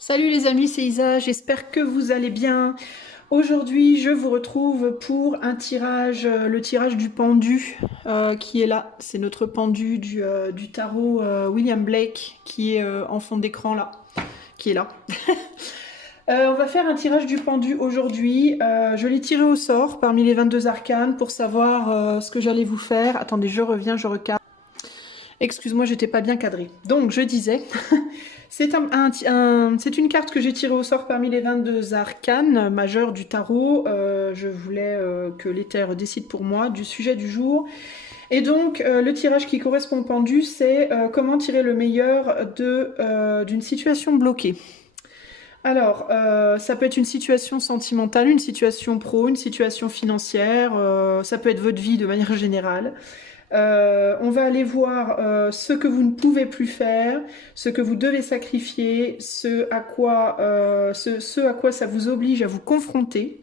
Salut les amis, c'est Isa, j'espère que vous allez bien. Aujourd'hui, je vous retrouve pour un tirage, le tirage du pendu qui est là. C'est notre pendu du tarot William Blake qui est en fond d'écran là, qui est là. On va faire un tirage du pendu aujourd'hui. Je l'ai tiré au sort parmi les 22 arcanes pour savoir ce que j'allais vous faire. Attendez, je reviens, je recadre. Excuse-moi, j'étais pas bien cadrée. Donc, je disais, c'est une carte que j'ai tirée au sort parmi les 22 arcanes majeures du tarot. Je voulais que l'éther décide pour moi du sujet du jour. Et donc, le tirage qui correspond au pendu, c'est comment tirer le meilleur d'une situation bloquée. Alors, ça peut être une situation sentimentale, une situation pro, une situation financière, ça peut être votre vie de manière générale. On va aller voir ce que vous ne pouvez plus faire, ce que vous devez sacrifier, ce à quoi ça vous oblige à vous confronter,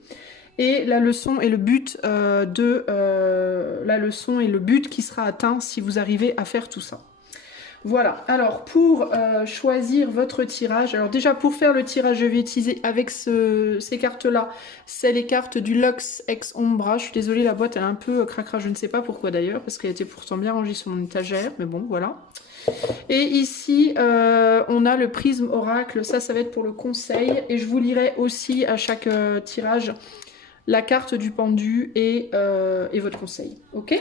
et la leçon et le but la leçon et le but qui sera atteint si vous arrivez à faire tout ça. Voilà, alors pour choisir votre tirage, alors déjà pour faire le tirage, je vais utiliser avec ces cartes-là, c'est les cartes du Luxe Ex Ombra. Je suis désolée, la boîte elle est un peu cracra, je ne sais pas pourquoi d'ailleurs, parce qu'elle était pourtant bien rangée sur mon étagère, mais bon, voilà. Et ici, on a le prisme oracle, ça va être pour le conseil, et je vous lirai aussi à chaque tirage la carte du pendu et votre conseil, ok ?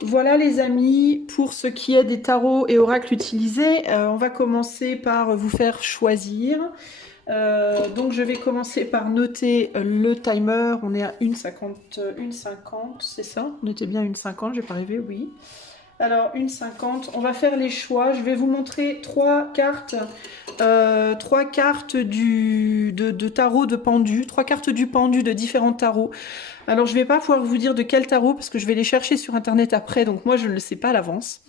Voilà les amis, pour ce qui est des tarots et oracles utilisés, on va commencer par vous faire choisir. Donc je vais commencer par noter le timer, on est à 1,50, 1,50, c'est ça? On était bien à 1,50, j'ai pas rêvé, oui. Alors 1,50, on va faire les choix, je vais vous montrer trois cartes de tarot de pendu, trois cartes du pendu de différents tarots. Alors je vais pas pouvoir vous dire de quel tarot parce que je vais les chercher sur internet après, donc moi je ne le sais pas à l'avance.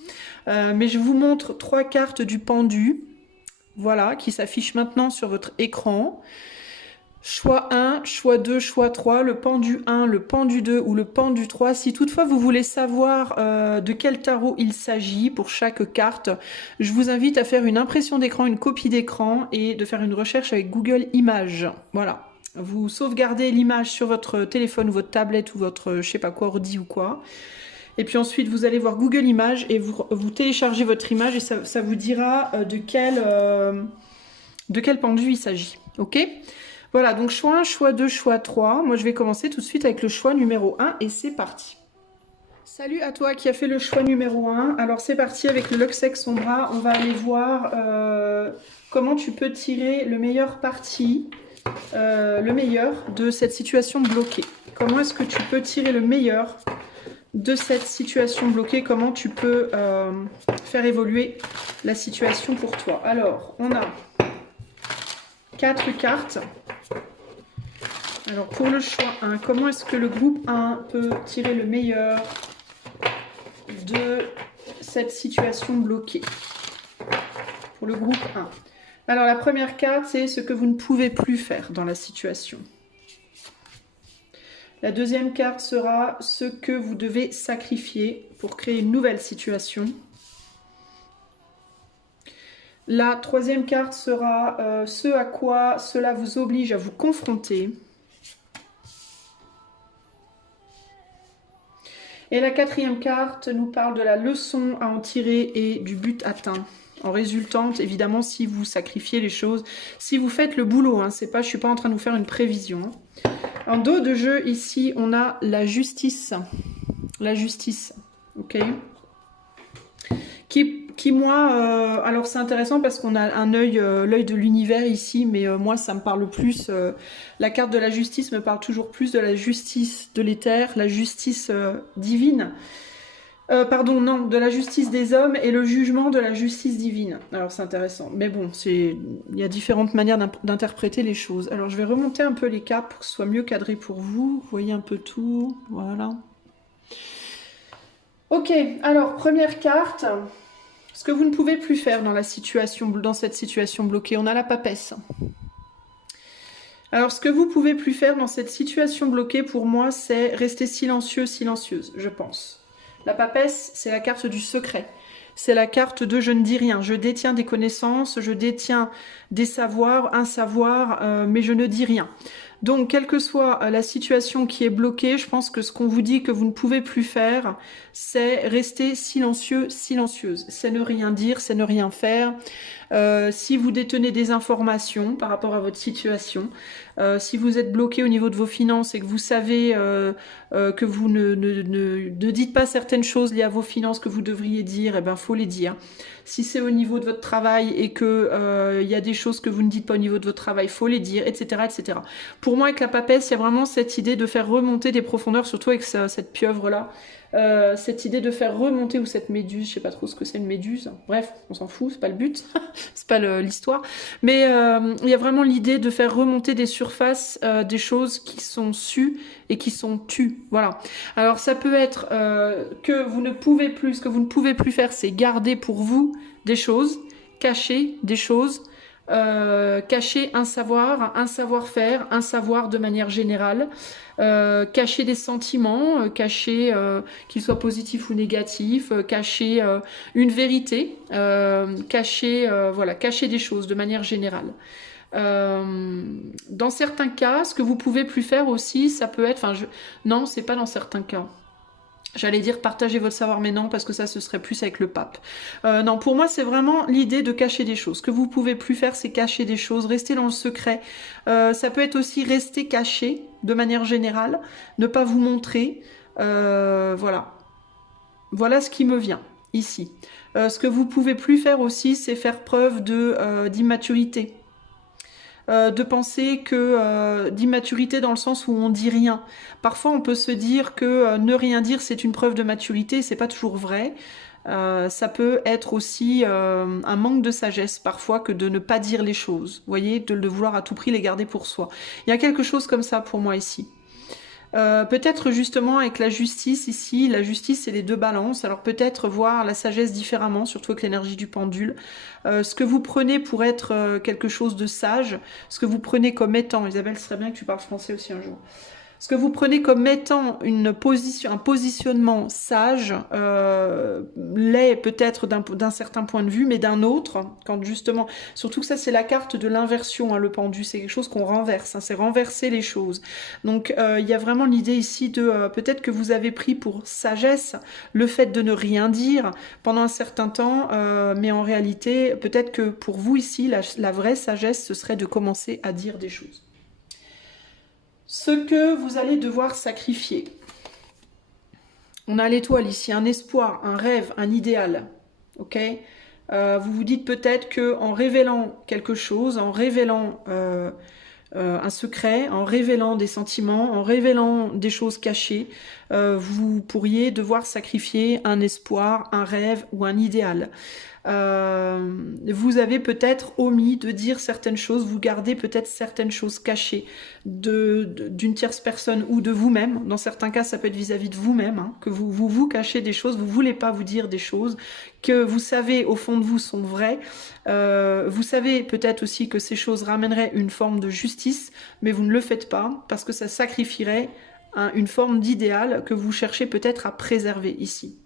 Mais je vous montre trois cartes du pendu, voilà, qui s'affichent maintenant sur votre écran. Choix 1, choix 2, choix 3, le pendu 1, le pendu 2 ou le pendu 3. Si toutefois vous voulez savoir de quel tarot il s'agit pour chaque carte, je vous invite à faire une impression d'écran, une copie d'écran et de faire une recherche avec Google Images. Voilà. Vous sauvegardez l'image sur votre téléphone ou votre tablette ou votre, je sais pas quoi, ordi ou quoi. Et puis ensuite, vous allez voir Google Images et vous téléchargez votre image et ça vous dira de quel pendu il s'agit. Ok ? Voilà, donc choix 1, choix 2, choix 3. Moi, je vais commencer tout de suite avec le choix numéro 1 et c'est parti. Salut à toi qui as fait le choix numéro 1. Alors, c'est parti avec le Luxex Sombra. On va aller voir comment tu peux tirer le meilleur parti, le meilleur de cette situation bloquée. Comment est-ce que tu peux tirer le meilleur de cette situation bloquée? Comment tu peux faire évoluer la situation pour toi? Alors, on a 4 cartes. Alors pour le choix 1, comment est-ce que le groupe 1 peut tirer le meilleur de cette situation bloquée? Pour le groupe 1. Alors la première carte, c'est ce que vous ne pouvez plus faire dans la situation. La deuxième carte sera ce que vous devez sacrifier pour créer une nouvelle situation. La troisième carte sera ce à quoi cela vous oblige à vous confronter. Et la quatrième carte nous parle de la leçon à en tirer et du but atteint. En résultante, évidemment, si vous sacrifiez les choses, si vous faites le boulot, hein, c'est pas, je suis pas en train de vous faire une prévision. En dos de jeu, ici, on a la justice. La justice, ok ? Qui moi, alors c'est intéressant parce qu'on a un œil, l'œil de l'univers ici, mais moi ça me parle plus, la carte de la justice me parle toujours plus de la justice de l'éther, la justice divine, pardon, non, de la justice des hommes et le jugement de la justice divine. Alors c'est intéressant, mais bon, il y a différentes manières d'interpréter les choses. Alors je vais remonter un peu les cartes pour que ce soit mieux cadré pour vous, vous voyez un peu tout, voilà. Ok, alors première carte, ce que vous ne pouvez plus faire dans cette situation bloquée, on a la papesse. Alors ce que vous pouvez plus faire dans cette situation bloquée, pour moi, c'est rester silencieux, silencieuse, je pense. La papesse, c'est la carte du secret. c'est la carte de je ne dis rien. Je détiens des connaissances, je détiens des savoirs, un savoir, mais je ne dis rien. Donc, quelle que soit la situation qui est bloquée, je pense que ce qu'on vous dit que vous ne pouvez plus faire, c'est rester silencieux, silencieuse. C'est ne rien dire, c'est ne rien faire. Si vous détenez des informations par rapport à votre situation, si vous êtes bloqué au niveau de vos finances et que vous savez que vous ne dites pas certaines choses liées à vos finances que vous devriez dire, eh ben faut les dire. Si c'est au niveau de votre travail et que y a des choses que vous ne dites pas au niveau de votre travail, faut les dire, etc., etc. Pour moi, avec la papesse, il y a vraiment cette idée de faire remonter des profondeurs, surtout avec cette pieuvre-là. Cette idée de faire remonter, ou cette méduse, je sais pas trop ce que c'est une méduse, bref, on s'en fout, c'est pas le but, c'est pas l'histoire, mais il y a vraiment l'idée de faire remonter des surfaces, des choses qui sont sues et qui sont tues, voilà. Alors ça peut être que vous ne pouvez plus, ce que vous ne pouvez plus faire, c'est garder pour vous des choses, cacher des choses, cacher un savoir, un savoir-faire, un savoir de manière générale, cacher des sentiments, cacher qu'ils soient positifs ou négatifs, cacher une vérité, voilà, cacher des choses de manière générale. Dans certains cas, ce que vous pouvez plus faire aussi, ça peut être, non, c'est pas dans certains cas. J'allais dire partager votre savoir, mais non, parce que ça, ce serait plus avec le pape. Non, pour moi, c'est vraiment l'idée de cacher des choses. Ce que vous pouvez plus faire, c'est cacher des choses, rester dans le secret. Ça peut être aussi rester caché, de manière générale, ne pas vous montrer. Voilà. Voilà ce qui me vient, ici. Ce que vous pouvez plus faire aussi, c'est faire preuve d'immaturité. De penser que d'immaturité dans le sens où on dit rien. Parfois, on peut se dire que ne rien dire, c'est une preuve de maturité, c'est pas toujours vrai. Ça peut être aussi un manque de sagesse parfois que de ne pas dire les choses. Vous voyez, de vouloir à tout prix les garder pour soi. Il y a quelque chose comme ça pour moi ici. Peut-être justement avec la justice ici, la justice c'est les deux balances, alors peut-être voir la sagesse différemment, surtout avec l'énergie du pendule. Ce que vous prenez pour être quelque chose de sage, ce que vous prenez comme étant, Isabelle, ce serait bien que tu parles français aussi un jour. Ce que vous prenez comme étant un positionnement sage l'est peut-être d'un certain point de vue, mais d'un autre, quand justement, surtout que ça c'est la carte de l'inversion, hein, le pendu, c'est quelque chose qu'on renverse, hein, c'est renverser les choses. Donc il y a vraiment l'idée ici de peut-être que vous avez pris pour sagesse le fait de ne rien dire pendant un certain temps, mais en réalité, peut-être que pour vous ici, la vraie sagesse, ce serait de commencer à dire des choses. Ce que vous allez devoir sacrifier. On a l'étoile ici, un espoir, un rêve, un idéal. Ok, vous vous dites peut-être que en révélant quelque chose, en révélant un secret, en révélant des sentiments, en révélant des choses cachées, vous pourriez devoir sacrifier un espoir, un rêve ou un idéal. Vous avez peut-être omis de dire certaines choses, vous gardez peut-être certaines choses cachées d'une tierce personne ou de vous-même. Dans certains cas, ça peut être vis-à-vis de vous-même, hein, que vous cachez des choses, vous voulez pas vous dire des choses que vous savez au fond de vous sont vraies. Vous savez peut-être aussi que ces choses ramèneraient une forme de justice, mais vous ne le faites pas parce que ça sacrifierait une forme d'idéal que vous cherchez peut-être à préserver ici.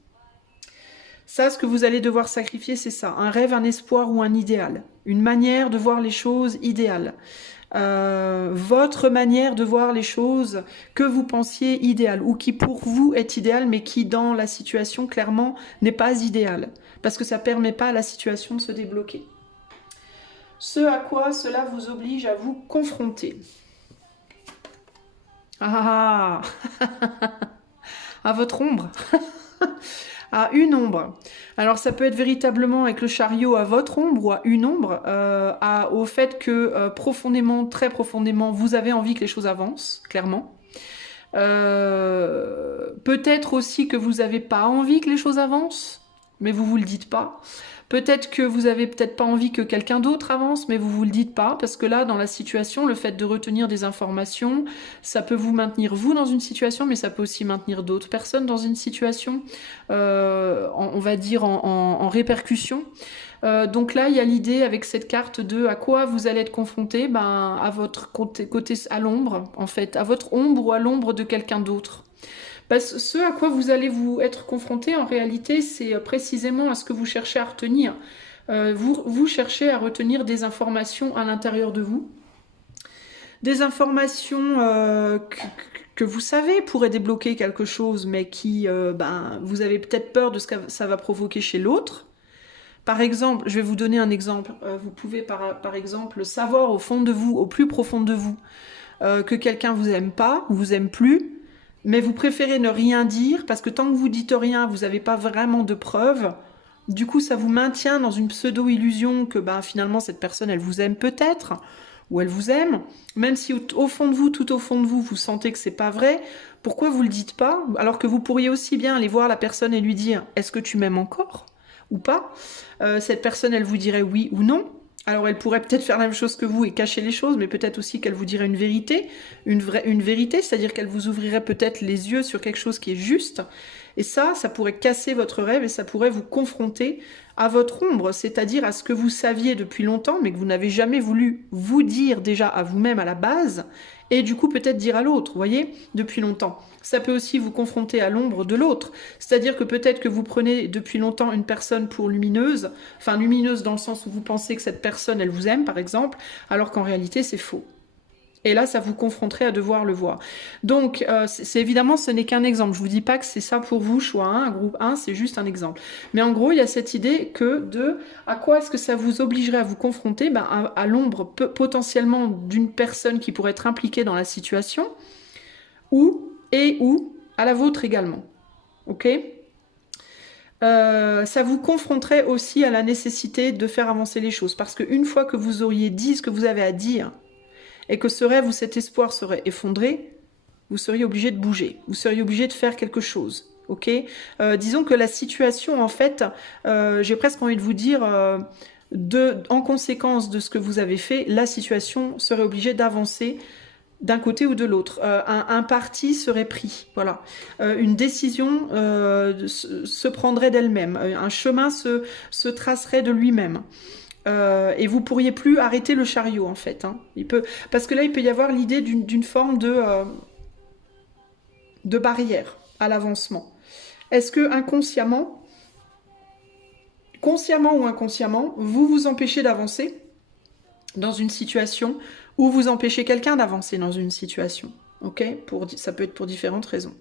Ça, ce que vous allez devoir sacrifier, c'est ça. Un rêve, un espoir ou un idéal. Une manière de voir les choses idéales. Votre manière de voir les choses que vous pensiez idéales ou qui pour vous est idéale mais qui dans la situation clairement n'est pas idéale parce que ça ne permet pas à la situation de se débloquer. Ce à quoi cela vous oblige à vous confronter. Ah à votre ombre. À une ombre. Alors ça peut être véritablement avec le chariot à votre ombre ou à une ombre, au fait que profondément, très profondément, vous avez envie que les choses avancent, clairement. Peut-être aussi que vous n'avez pas envie que les choses avancent, mais vous vous le dites pas. Peut-être que vous avez peut-être pas envie que quelqu'un d'autre avance, mais vous le dites pas, parce que là, dans la situation, le fait de retenir des informations, ça peut vous maintenir vous dans une situation, mais ça peut aussi maintenir d'autres personnes dans une situation, on va dire en répercussion. Donc là, il y a l'idée avec cette carte de à quoi vous allez être confronté, à votre côté à l'ombre, en fait, à votre ombre ou à l'ombre de quelqu'un d'autre. Ce à quoi vous allez vous être confronté, en réalité, c'est précisément à ce que vous cherchez à retenir. Vous cherchez à retenir des informations à l'intérieur de vous, des informations que vous savez pourraient débloquer quelque chose, mais qui, vous avez peut-être peur de ce que ça va provoquer chez l'autre. Par exemple, je vais vous donner un exemple. Vous pouvez par exemple savoir au fond de vous, au plus profond de vous, que quelqu'un vous aime pas, ou vous aime plus, mais vous préférez ne rien dire, parce que tant que vous dites rien, vous n'avez pas vraiment de preuves. Du coup, ça vous maintient dans une pseudo-illusion que finalement, cette personne, elle vous aime peut-être, ou elle vous aime, même si au fond de vous, tout au fond de vous, vous sentez que c'est pas vrai. Pourquoi vous le dites pas, alors que vous pourriez aussi bien aller voir la personne et lui dire « Est-ce que tu m'aimes encore ?» ou pas. Cette personne, elle vous dirait oui ou non. Alors elle pourrait peut-être faire la même chose que vous et cacher les choses, mais peut-être aussi qu'elle vous dirait une vérité, une vérité, c'est-à-dire qu'elle vous ouvrirait peut-être les yeux sur quelque chose qui est juste. Et ça pourrait casser votre rêve et ça pourrait vous confronter à votre ombre, c'est-à-dire à ce que vous saviez depuis longtemps, mais que vous n'avez jamais voulu vous dire déjà à vous-même à la base, et du coup peut-être dire à l'autre, vous voyez, depuis longtemps. Ça peut aussi vous confronter à l'ombre de l'autre, c'est-à-dire que peut-être que vous prenez depuis longtemps une personne pour lumineuse, enfin lumineuse dans le sens où vous pensez que cette personne, elle vous aime par exemple, alors qu'en réalité c'est faux. Et là, ça vous confronterait à devoir le voir. Donc, c'est évidemment, ce n'est qu'un exemple. Je vous dis pas que c'est ça pour vous, choix 1, groupe 1, c'est juste un exemple. Mais en gros, il y a cette idée à quoi est-ce que ça vous obligerait à vous confronter à l'ombre potentiellement d'une personne qui pourrait être impliquée dans la situation, ou à la vôtre également. Ok ? Ça vous confronterait aussi à la nécessité de faire avancer les choses. Parce qu'une fois que vous auriez dit ce que vous avez à dire, et que ce rêve ou cet espoir serait effondré, vous seriez obligé de bouger, vous seriez obligé de faire quelque chose, ok ? Disons que la situation, en fait, j'ai presque envie de vous dire, en conséquence de ce que vous avez fait, la situation serait obligée d'avancer d'un côté ou de l'autre. Un parti serait pris, voilà. Une décision se prendrait d'elle-même, un chemin se tracerait de lui-même. Et vous pourriez plus arrêter le chariot en fait. Hein. Parce que là, il peut y avoir l'idée d'une forme de barrière à l'avancement. Est-ce que inconsciemment, consciemment ou inconsciemment, vous vous empêchez d'avancer dans une situation ou vous empêchez quelqu'un d'avancer dans une situation? Ok, ça peut être pour différentes raisons.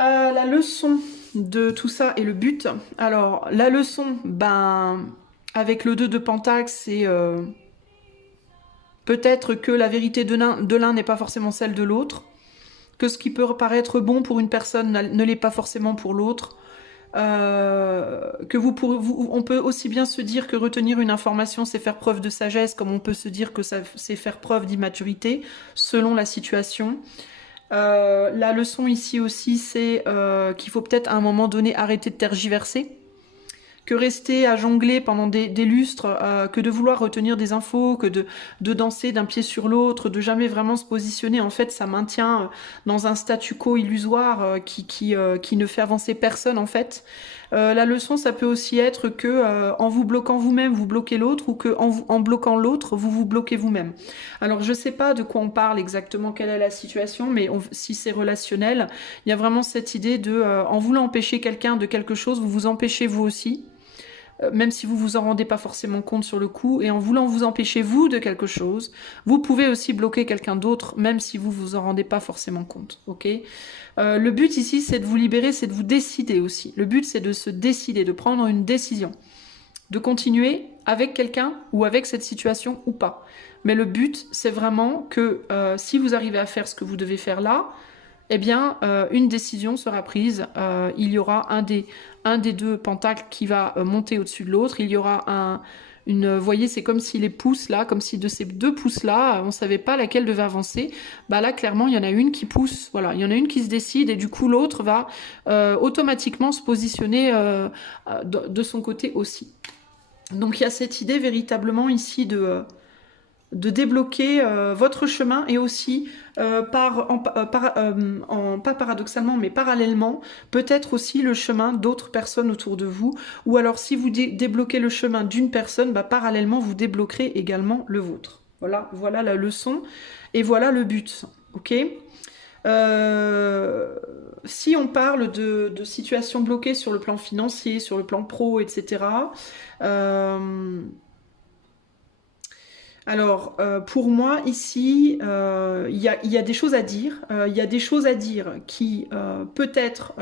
La leçon de tout ça et le but. Alors, la leçon, avec le 2 de Pentacle, c'est peut-être que la vérité de l'un n'est pas forcément celle de l'autre, que ce qui peut paraître bon pour une personne ne l'est pas forcément pour l'autre, on peut aussi bien se dire que retenir une information, c'est faire preuve de sagesse, comme on peut se dire que c'est faire preuve d'immaturité, selon la situation. La leçon ici aussi, c'est qu'il faut peut-être à un moment donné arrêter de tergiverser, que rester à jongler pendant des lustres, que de vouloir retenir des infos, que de danser d'un pied sur l'autre, de jamais vraiment se positionner. En fait, ça maintient dans un statu quo illusoire qui ne fait avancer personne, en fait. La leçon, ça peut aussi être que en vous bloquant vous-même, vous bloquez l'autre, ou que en bloquant l'autre, vous vous bloquez vous-même. Alors, je sais pas de quoi on parle exactement, quelle est la situation, mais si c'est relationnel, il y a vraiment cette idée de, en voulant empêcher quelqu'un de quelque chose, vous vous empêchez vous aussi. Même si vous vous en rendez pas forcément compte sur le coup, et en voulant vous empêcher vous de quelque chose, vous pouvez aussi bloquer quelqu'un d'autre, même si vous vous en rendez pas forcément compte, ok ? Le but ici, c'est de vous libérer, c'est de vous décider aussi. Le but, c'est de se décider, de prendre une décision, de continuer avec quelqu'un ou avec cette situation ou pas. Mais le but, c'est vraiment que si vous arrivez à faire ce que vous devez faire là, eh bien, une décision sera prise. Il y aura un des 2 pentacles qui va monter au-dessus de l'autre. Il y aura vous voyez, c'est comme si les pouces là, comme si de ces 2 pouces là, on savait pas laquelle devait avancer. Là, clairement, il y en a une qui pousse. Voilà, il y en a une qui se décide et du coup, l'autre va automatiquement se positionner de son côté aussi. Donc, il y a cette idée véritablement ici de débloquer votre chemin et aussi, pas paradoxalement, mais parallèlement, peut-être aussi le chemin d'autres personnes autour de vous. Ou alors, si vous débloquez le chemin d'une personne, parallèlement, vous débloquerez également le vôtre. Voilà la leçon et voilà le but. Ok ? Si on parle de situations bloquées sur le plan financier, sur le plan pro, etc., alors, pour moi, ici, il y a des choses à dire. Il y a des choses à dire qui, peut-être...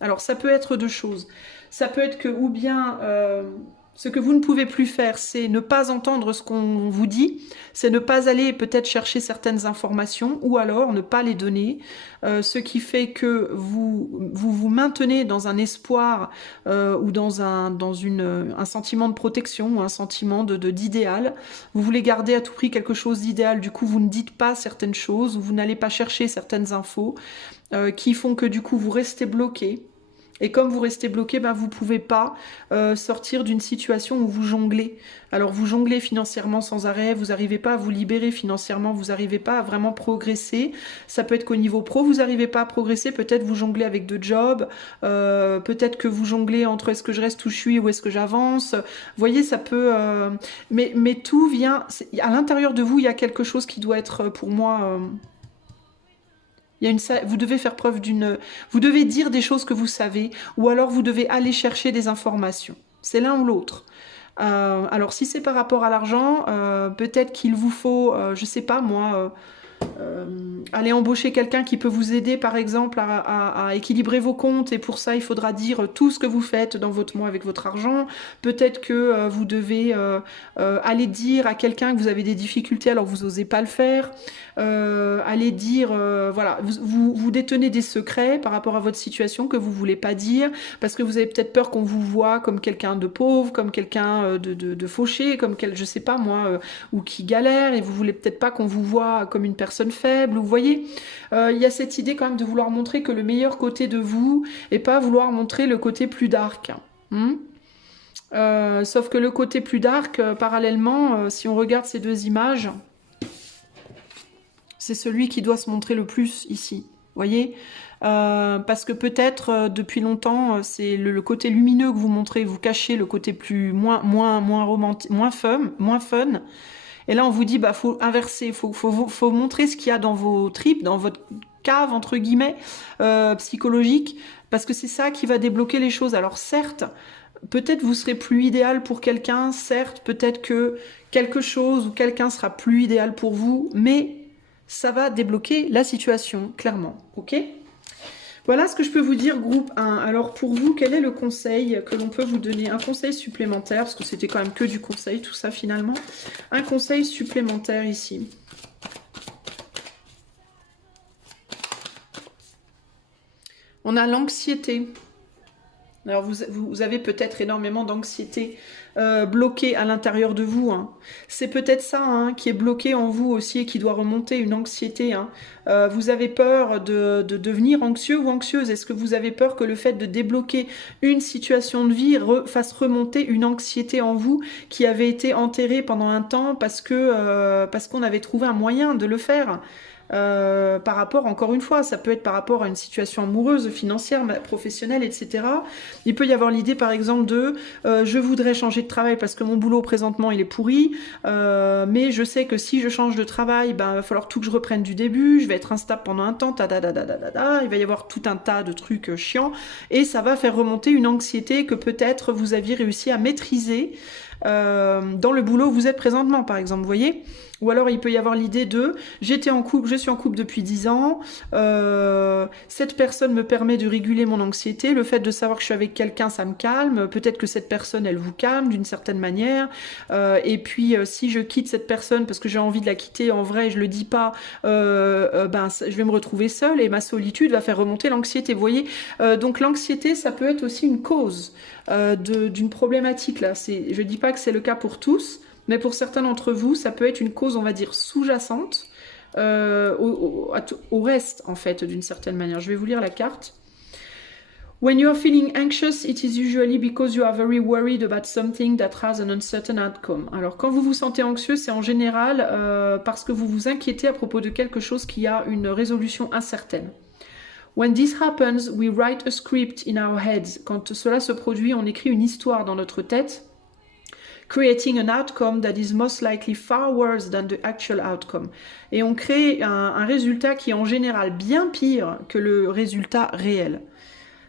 alors, ça peut être deux choses. Ça peut être que, ou bien, ce que vous ne pouvez plus faire, c'est ne pas entendre ce qu'on vous dit, c'est ne pas aller peut-être chercher certaines informations, ou alors ne pas les donner, ce qui fait que vous maintenez dans un espoir ou dans un sentiment de protection, ou un sentiment d'idéal. Vous voulez garder à tout prix quelque chose d'idéal, du coup vous ne dites pas certaines choses, ou vous n'allez pas chercher certaines infos, qui font que du coup vous restez bloqué. Et comme vous restez bloqué, ben vous ne pouvez pas sortir d'une situation où vous jonglez. Alors vous jonglez financièrement sans arrêt, vous n'arrivez pas à vous libérer financièrement, vous n'arrivez pas à vraiment progresser. Ça peut être qu'au niveau pro, vous n'arrivez pas à progresser, peut-être vous jonglez avec deux jobs, peut-être que vous jonglez entre est-ce que je reste où je suis ou est-ce que j'avance. Vous voyez, ça peut... mais tout vient... À l'intérieur de vous, il y a quelque chose qui doit être, pour moi... vous devez faire preuve vous devez dire des choses que vous savez, ou alors vous devez aller chercher des informations. C'est l'un ou l'autre. Alors si c'est par rapport à l'argent, peut-être qu'il vous faut, je sais pas moi, aller embaucher quelqu'un qui peut vous aider par exemple à équilibrer vos comptes, et pour ça il faudra dire tout ce que vous faites dans votre mois avec votre argent. Peut-être que vous devez aller dire à quelqu'un que vous avez des difficultés alors vous n'osez pas le faire, aller dire voilà, vous détenez des secrets par rapport à votre situation que vous voulez pas dire parce que vous avez peut-être peur qu'on vous voit comme quelqu'un de pauvre, comme quelqu'un de fauché, comme je sais pas moi, ou qui galère, et vous voulez peut-être pas qu'on vous voit comme une personne faible. Vous voyez, il y a cette idée quand même de vouloir montrer que le meilleur côté de vous, et pas vouloir montrer le côté plus dark. Sauf que le côté plus dark, parallèlement, si on regarde ces deux images, c'est celui qui doit se montrer le plus ici. Vous voyez, parce que peut-être depuis longtemps, c'est le côté lumineux que vous montrez, vous cachez le côté moins romantique, moins fun. Et là, on vous dit, bah, faut inverser, faut montrer ce qu'il y a dans vos tripes, dans votre cave, entre guillemets, psychologique, parce que c'est ça qui va débloquer les choses. Alors certes, peut-être vous serez plus idéal pour quelqu'un, certes, peut-être que quelque chose ou quelqu'un sera plus idéal pour vous, mais ça va débloquer la situation, clairement, ok ? Voilà ce que je peux vous dire, groupe 1. Alors pour vous, quel est le conseil que l'on peut vous donner? Un conseil supplémentaire, parce que c'était quand même que du conseil, tout ça finalement. Un conseil supplémentaire ici. On a l'anxiété. Alors vous avez peut-être énormément d'anxiété bloquée à l'intérieur de vous. C'est peut-être ça qui est bloqué en vous aussi et qui doit remonter, une anxiété. Vous avez peur de devenir anxieux ou anxieuse. Est-ce que vous avez peur que le fait de débloquer une situation de vie fasse remonter une anxiété en vous qui avait été enterrée pendant un temps parce qu'on avait trouvé un moyen de le faire? Par rapport, encore une fois, ça peut être par rapport à une situation amoureuse, financière, professionnelle, etc. Il peut y avoir l'idée, par exemple, de je voudrais changer de travail parce que mon boulot présentement il est pourri, mais je sais que si je change de travail, ben, il va falloir tout que je reprenne du début, je vais être instable pendant un temps, il va y avoir tout un tas de trucs chiants, et ça va faire remonter une anxiété que peut-être vous aviez réussi à maîtriser dans le boulot où vous êtes présentement, par exemple, vous voyez? Ou alors il peut y avoir l'idée de je suis en couple depuis 10 ans, cette personne me permet de réguler mon anxiété, le fait de savoir que je suis avec quelqu'un ça me calme, peut-être que cette personne elle vous calme d'une certaine manière, et puis si je quitte cette personne parce que j'ai envie de la quitter, en vrai je le dis pas, je vais me retrouver seule et ma solitude va faire remonter l'anxiété, vous voyez? Donc l'anxiété ça peut être aussi une cause d'une problématique là, je dis pas que c'est le cas pour tous, mais pour certains d'entre vous, ça peut être une cause, on va dire, sous-jacente au reste, en fait, d'une certaine manière. Je vais vous lire la carte. When you are feeling anxious, it is usually because you are very worried about something that has an uncertain outcome. Alors, quand vous vous sentez anxieux, c'est en général parce que vous vous inquiétez à propos de quelque chose qui a une résolution incertaine. When this happens, we write a script in our heads. Quand cela se produit, on écrit une histoire dans notre tête creating an outcome that is most likely far worse than the actual outcome. Et on crée un résultat qui est en général bien pire que le résultat réel.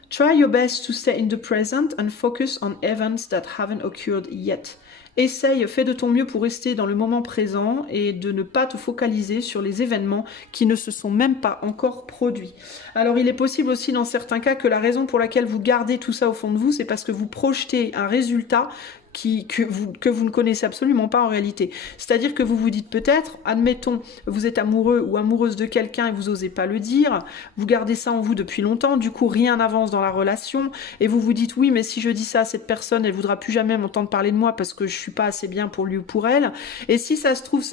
Try your best to stay in the present and focus on events that haven't occurred yet. Essaye, fais de ton mieux pour rester dans le moment présent et de ne pas te focaliser sur les événements qui ne se sont même pas encore produits. Alors il est possible aussi dans certains cas que la raison pour laquelle vous gardez tout ça au fond de vous, c'est parce que vous projetez un résultat que vous ne connaissez absolument pas en réalité. C'est-à-dire que vous vous dites peut-être, admettons, vous êtes amoureux ou amoureuse de quelqu'un et vous n'osez pas le dire, vous gardez ça en vous depuis longtemps, du coup rien n'avance dans la relation, et vous vous dites oui mais si je dis ça à cette personne, elle voudra plus jamais m'entendre parler de moi parce que je suis pas assez bien pour lui ou pour elle, et si ça se trouve,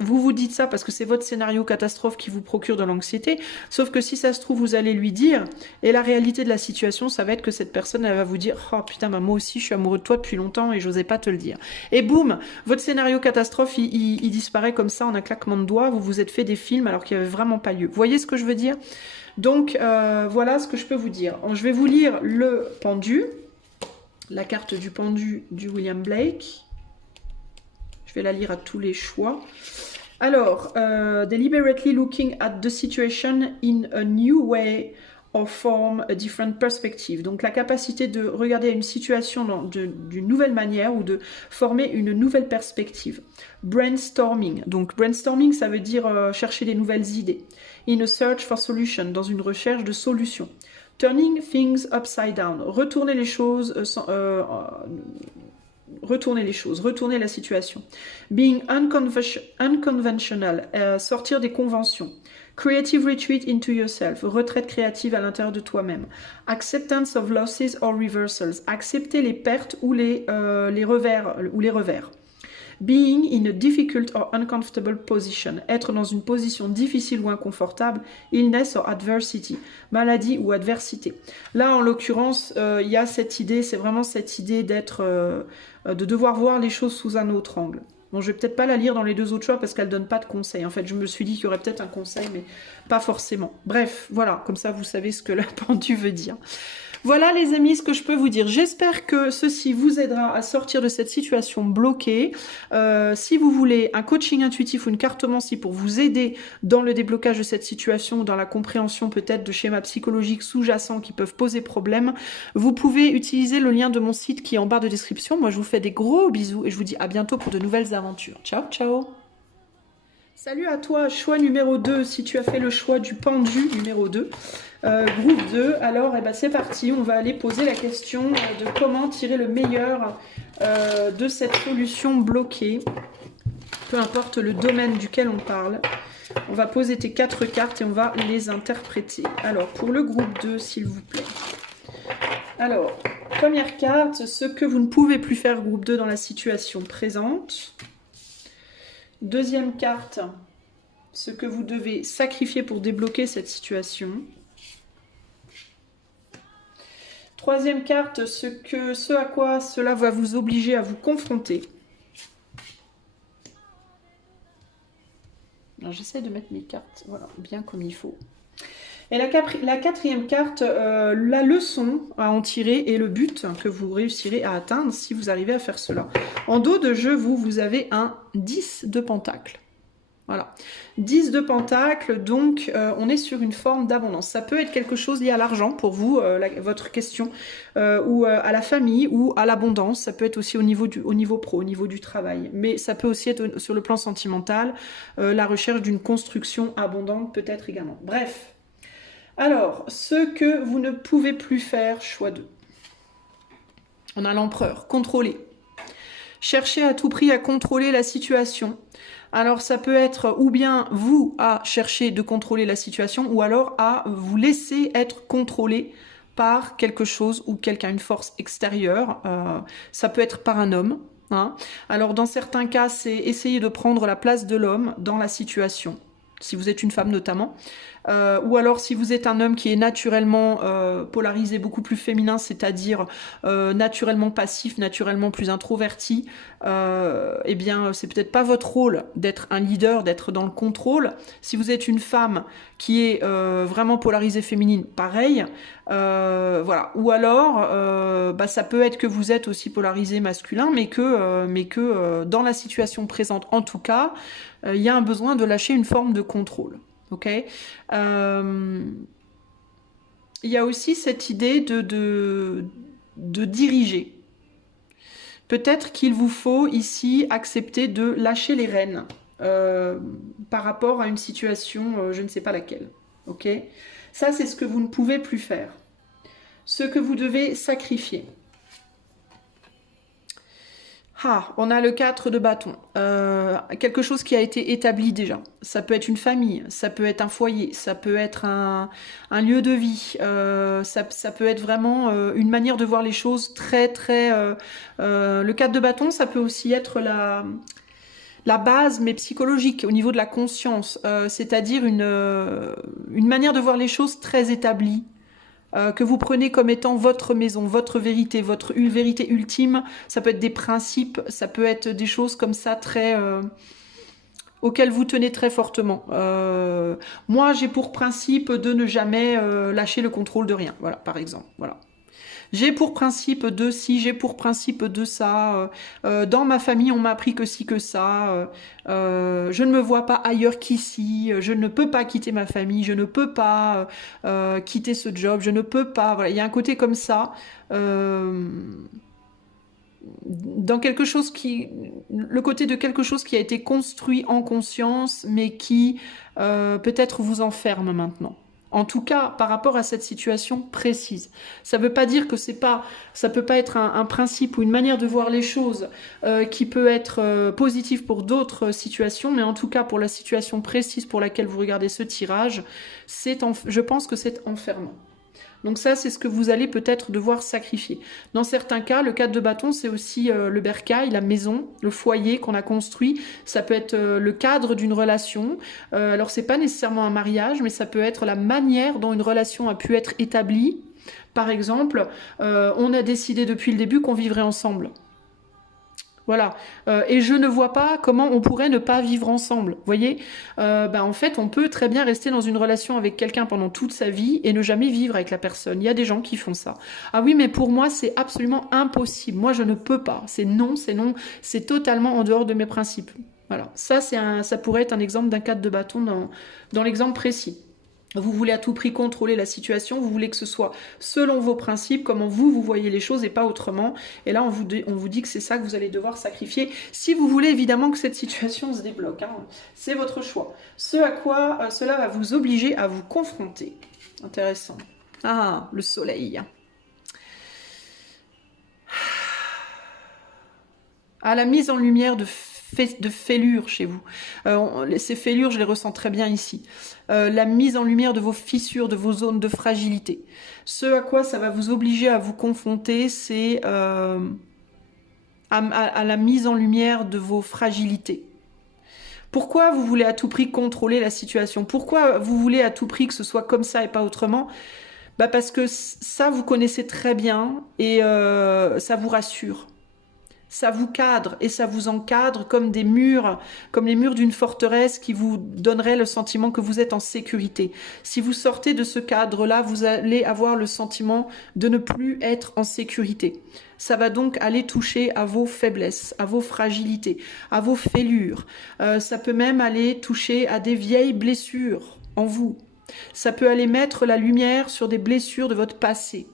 vous vous dites ça parce que c'est votre scénario catastrophe qui vous procure de l'anxiété, sauf que si ça se trouve, vous allez lui dire, et la réalité de la situation, ça va être que cette personne, elle va vous dire, oh putain, bah, moi aussi je suis amoureux de toi depuis longtemps, et j'osais pas te le dire. Et boum, votre scénario catastrophe, il disparaît comme ça en un claquement de doigts, vous vous êtes fait des films alors qu'il n'y avait vraiment pas lieu. Vous voyez ce que je veux dire? Donc, voilà ce que je peux vous dire. Je vais vous lire le pendu, la carte du pendu du William Blake. Je vais la lire à tous les choix. Alors, deliberately looking at the situation in a new way or form a different perspective. Donc la capacité de regarder une situation d'une nouvelle manière ou de former une nouvelle perspective. Brainstorming. Donc brainstorming, ça veut dire chercher des nouvelles idées. In a search for solution, dans une recherche de solutions. Turning things upside down. Retourner les choses retourner la situation. Being unconventional, sortir des conventions. Creative retreat into yourself, retraite créative à l'intérieur de toi-même. Acceptance of losses or reversals, accepter les pertes ou les revers. Being in a difficult or uncomfortable position, être dans une position difficile ou inconfortable. Illness or adversity, maladie ou adversité. Là, en l'occurrence, il y a cette idée, c'est vraiment cette idée de devoir voir les choses sous un autre angle. Bon, je vais peut-être pas la lire dans les deux autres choix parce qu'elle donne pas de conseils. En fait, je me suis dit qu'il y aurait peut-être un conseil, mais pas forcément. Bref, voilà, comme ça vous savez ce que la pendule veut dire. Voilà les amis, ce que je peux vous dire. J'espère que ceci vous aidera à sortir de cette situation bloquée. Si vous voulez un coaching intuitif ou une cartomancie pour vous aider dans le déblocage de cette situation, dans la compréhension peut-être de schémas psychologiques sous-jacents qui peuvent poser problème, vous pouvez utiliser le lien de mon site qui est en barre de description. Moi, je vous fais des gros bisous et je vous dis à bientôt pour de nouvelles aventures. Ciao, ciao! Salut à toi, choix numéro 2, si tu as fait le choix du pendu numéro 2, groupe 2, alors c'est parti, on va aller poser la question de comment tirer le meilleur de cette solution bloquée, peu importe le domaine duquel on parle. On va poser tes 4 cartes et on va les interpréter. Alors, pour le groupe 2, s'il vous plaît. Alors, première carte, ce que vous ne pouvez plus faire, groupe 2, dans la situation présente. Deuxième carte, ce que vous devez sacrifier pour débloquer cette situation. Troisième carte, ce à quoi cela va vous obliger à vous confronter. J'essaie de mettre mes cartes voilà, bien comme il faut. Et la quatrième carte, la leçon à en tirer et le but que vous réussirez à atteindre si vous arrivez à faire cela. En dos de jeu, vous avez un 10 de pentacle. Voilà. 10 de pentacle, donc on est sur une forme d'abondance. Ça peut être quelque chose lié à l'argent pour vous, votre question, ou à la famille, ou à l'abondance. Ça peut être aussi au niveau pro, au niveau du travail. Mais ça peut aussi être sur le plan sentimental, la recherche d'une construction abondante peut-être également. Bref. Alors, ce que vous ne pouvez plus faire, choix 2. On a l'empereur, contrôler. Cherchez à tout prix à contrôler la situation. Alors, ça peut être ou bien vous à chercher de contrôler la situation, ou alors à vous laisser être contrôlé par quelque chose ou quelqu'un, une force extérieure. Ça peut être par un homme. Hein. Alors, dans certains cas, c'est essayer de prendre la place de l'homme dans la situation. Si vous êtes une femme notamment, Ou alors si vous êtes un homme qui est naturellement polarisé, beaucoup plus féminin, c'est-à-dire naturellement passif, naturellement plus introverti, eh bien c'est peut-être pas votre rôle d'être un leader, d'être dans le contrôle. Si vous êtes une femme qui est vraiment polarisée féminine, pareil. Voilà. Ou alors, ça peut être que vous êtes aussi polarisé masculin, mais que dans la situation présente, en tout cas, il y a un besoin de lâcher une forme de contrôle. Ok. Il y a aussi cette idée de diriger. Peut-être qu'il vous faut ici accepter de lâcher les rênes par rapport à une situation, je ne sais pas laquelle. Ok. Ça, c'est ce que vous ne pouvez plus faire. Ce que vous devez sacrifier. Ah, on a le 4 de bâton. Quelque chose qui a été établi déjà. Ça peut être une famille, ça peut être un foyer, ça peut être un lieu de vie. Ça peut être vraiment une manière de voir les choses très, très... le 4 de bâton, ça peut aussi être la base, mais psychologique, au niveau de la conscience. C'est-à-dire une manière de voir les choses très établie. Que vous prenez comme étant votre maison, votre vérité, votre vérité ultime. Ça peut être des principes, ça peut être des choses comme ça très auxquelles vous tenez très fortement. Moi, j'ai pour principe de ne jamais lâcher le contrôle de rien. Voilà, par exemple. Voilà. J'ai pour principe de ci, j'ai pour principe de ça. Dans ma famille, on m'a appris que ci, que ça. Je ne me vois pas ailleurs qu'ici. Je ne peux pas quitter ma famille. Je ne peux pas quitter ce job. Je ne peux pas. Voilà, il y a un côté comme ça. Dans quelque chose le côté de quelque chose qui a été construit en conscience, mais qui peut-être vous enferme maintenant. En tout cas, par rapport à cette situation précise. Ça ne veut pas dire que ça peut pas être un principe ou une manière de voir les choses qui peut être positif pour d'autres situations, mais en tout cas pour la situation précise pour laquelle vous regardez ce tirage, je pense que c'est enfermant. Donc ça, c'est ce que vous allez peut-être devoir sacrifier. Dans certains cas, le 4 de bâton, c'est aussi le bercail, la maison, le foyer qu'on a construit. Ça peut être le cadre d'une relation. Alors, c'est pas nécessairement un mariage, mais ça peut être la manière dont une relation a pu être établie. Par exemple, on a décidé depuis le début qu'on vivrait ensemble. Voilà. Et je ne vois pas comment on pourrait ne pas vivre ensemble. Vous voyez, en fait, on peut très bien rester dans une relation avec quelqu'un pendant toute sa vie et ne jamais vivre avec la personne. Il y a des gens qui font ça. Ah oui, mais pour moi, c'est absolument impossible. Moi, je ne peux pas. C'est non, c'est totalement en dehors de mes principes. Voilà. Ça pourrait être un exemple d'un 4 de bâton dans l'exemple précis. Vous voulez à tout prix contrôler la situation, vous voulez que ce soit selon vos principes, comment vous voyez les choses et pas autrement. Et là, on vous dit que c'est ça que vous allez devoir sacrifier. Si vous voulez évidemment que cette situation se débloque, hein, c'est votre choix. Ce à quoi cela va vous obliger à vous confronter. Intéressant. Ah, le soleil. À la mise en lumière de fêlures chez vous. Ces fêlures, je les ressens très bien ici. La mise en lumière de vos fissures, de vos zones de fragilité. Ce à quoi ça va vous obliger à vous confronter, c'est à la mise en lumière de vos fragilités. Pourquoi vous voulez à tout prix contrôler la situation? Pourquoi vous voulez à tout prix que ce soit comme ça et pas autrement? Parce que ça, vous connaissez très bien et ça vous rassure. Ça vous cadre et ça vous encadre comme des murs, comme les murs d'une forteresse qui vous donneraient le sentiment que vous êtes en sécurité. Si vous sortez de ce cadre-là, vous allez avoir le sentiment de ne plus être en sécurité. Ça va donc aller toucher à vos faiblesses, à vos fragilités, à vos fêlures. Ça peut même aller toucher à des vieilles blessures en vous. Ça peut aller mettre la lumière sur des blessures de votre passé.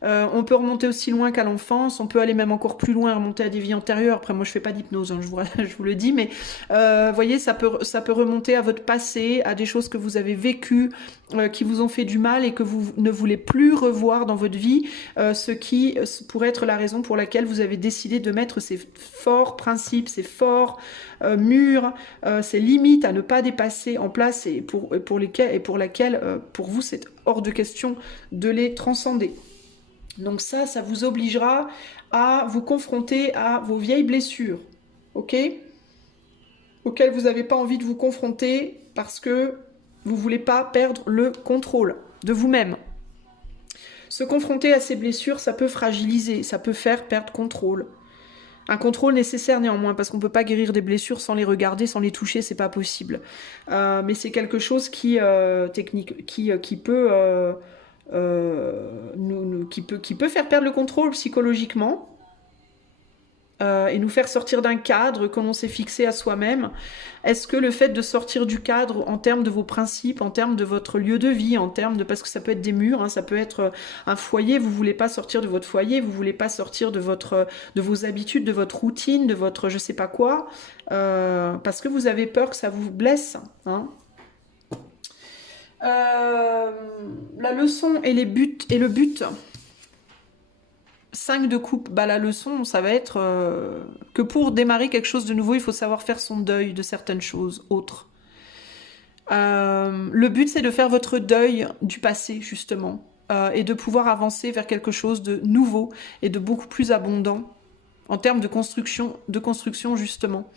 On peut remonter aussi loin qu'à l'enfance, on peut aller même encore plus loin, remonter à des vies antérieures. Après, moi, je fais pas d'hypnose, hein, je vous le dis, mais voyez, ça peut remonter à votre passé, à des choses que vous avez vécues, qui vous ont fait du mal et que vous ne voulez plus revoir dans votre vie, ce qui pourrait être la raison pour laquelle vous avez décidé de mettre ces forts principes, ces forts murs, ces limites à ne pas dépasser en place et pour laquelle, pour vous, c'est hors de question de les transcender. Donc ça vous obligera à vous confronter à vos vieilles blessures, ok? Auxquelles vous n'avez pas envie de vous confronter parce que Vous voulez pas perdre le contrôle de vous-même. Se confronter à ces blessures, ça peut fragiliser, ça peut faire perdre contrôle. Un contrôle nécessaire néanmoins, parce qu'on ne peut pas guérir des blessures sans les regarder, sans les toucher, c'est pas possible. Mais c'est quelque chose qui peut faire perdre le contrôle psychologiquement et nous faire sortir d'un cadre que l'on s'est fixé à soi-même. Est-ce que le fait de sortir du cadre en termes de vos principes, en termes de votre lieu de vie, en termes de... parce que ça peut être des murs, hein, ça peut être un foyer, vous voulez pas sortir de votre foyer, vous voulez pas sortir de vos habitudes, de votre routine, de votre je sais pas quoi, parce que vous avez peur que ça vous blesse, hein. La leçon et le but 5 de coupe, bah la leçon, ça va être que pour démarrer quelque chose de nouveau, il faut savoir faire son deuil de certaines choses autres. Le but, c'est de faire votre deuil du passé, justement, et de pouvoir avancer vers quelque chose de nouveau et de beaucoup plus abondant en termes de construction justement.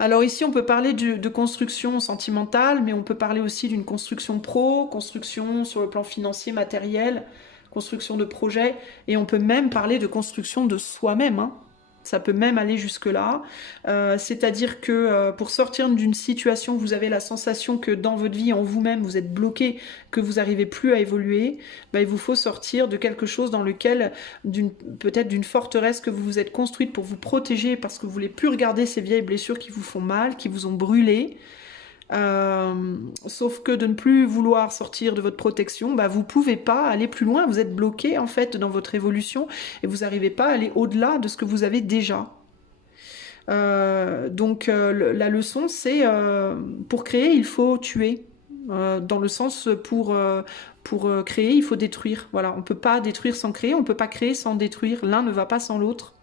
Alors ici, on peut parler de construction sentimentale, mais on peut parler aussi d'une construction pro, construction sur le plan financier, matériel, construction de projet, et on peut même parler de construction de soi-même, hein. Ça peut même aller jusque-là. C'est-à-dire que pour sortir d'une situation, vous avez la sensation que dans votre vie, en vous-même, vous êtes bloqué, que vous n'arrivez plus à évoluer, bah, il vous faut sortir de quelque chose dans lequel, peut-être d'une forteresse que vous vous êtes construite pour vous protéger, parce que vous ne voulez plus regarder ces vieilles blessures qui vous font mal, qui vous ont brûlé. Sauf que de ne plus vouloir sortir de votre protection, bah vous pouvez pas aller plus loin, vous êtes bloqué en fait dans votre évolution et vous n'arrivez pas à aller au-delà de ce que vous avez déjà. Donc la leçon c'est pour créer il faut tuer, dans le sens pour créer il faut détruire. Voilà, on peut pas détruire sans créer, on peut pas créer sans détruire, l'un ne va pas sans l'autre.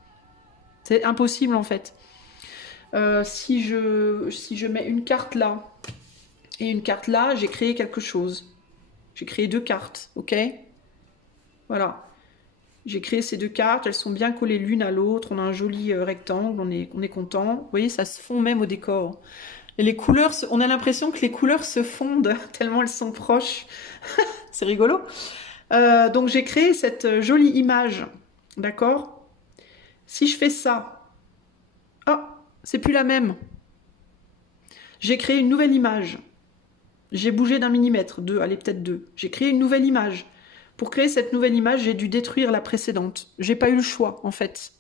C'est impossible en fait. Si je mets une carte là et une carte là, j'ai créé quelque chose. J'ai créé 2 cartes, ok? Voilà. J'ai créé ces 2 cartes, elles sont bien collées l'une à l'autre, on a un joli rectangle, on est content. Vous voyez, ça se fond même au décor. Et les couleurs, on a l'impression que les couleurs se fondent tellement elles sont proches. C'est rigolo. Donc j'ai créé cette jolie image, d'accord? Si je fais ça, oh, c'est plus la même. J'ai créé une nouvelle image. J'ai bougé d'1 millimètre, 2, allez peut-être 2. J'ai créé une nouvelle image. Pour créer cette nouvelle image, j'ai dû détruire la précédente. J'ai pas eu le choix, en fait.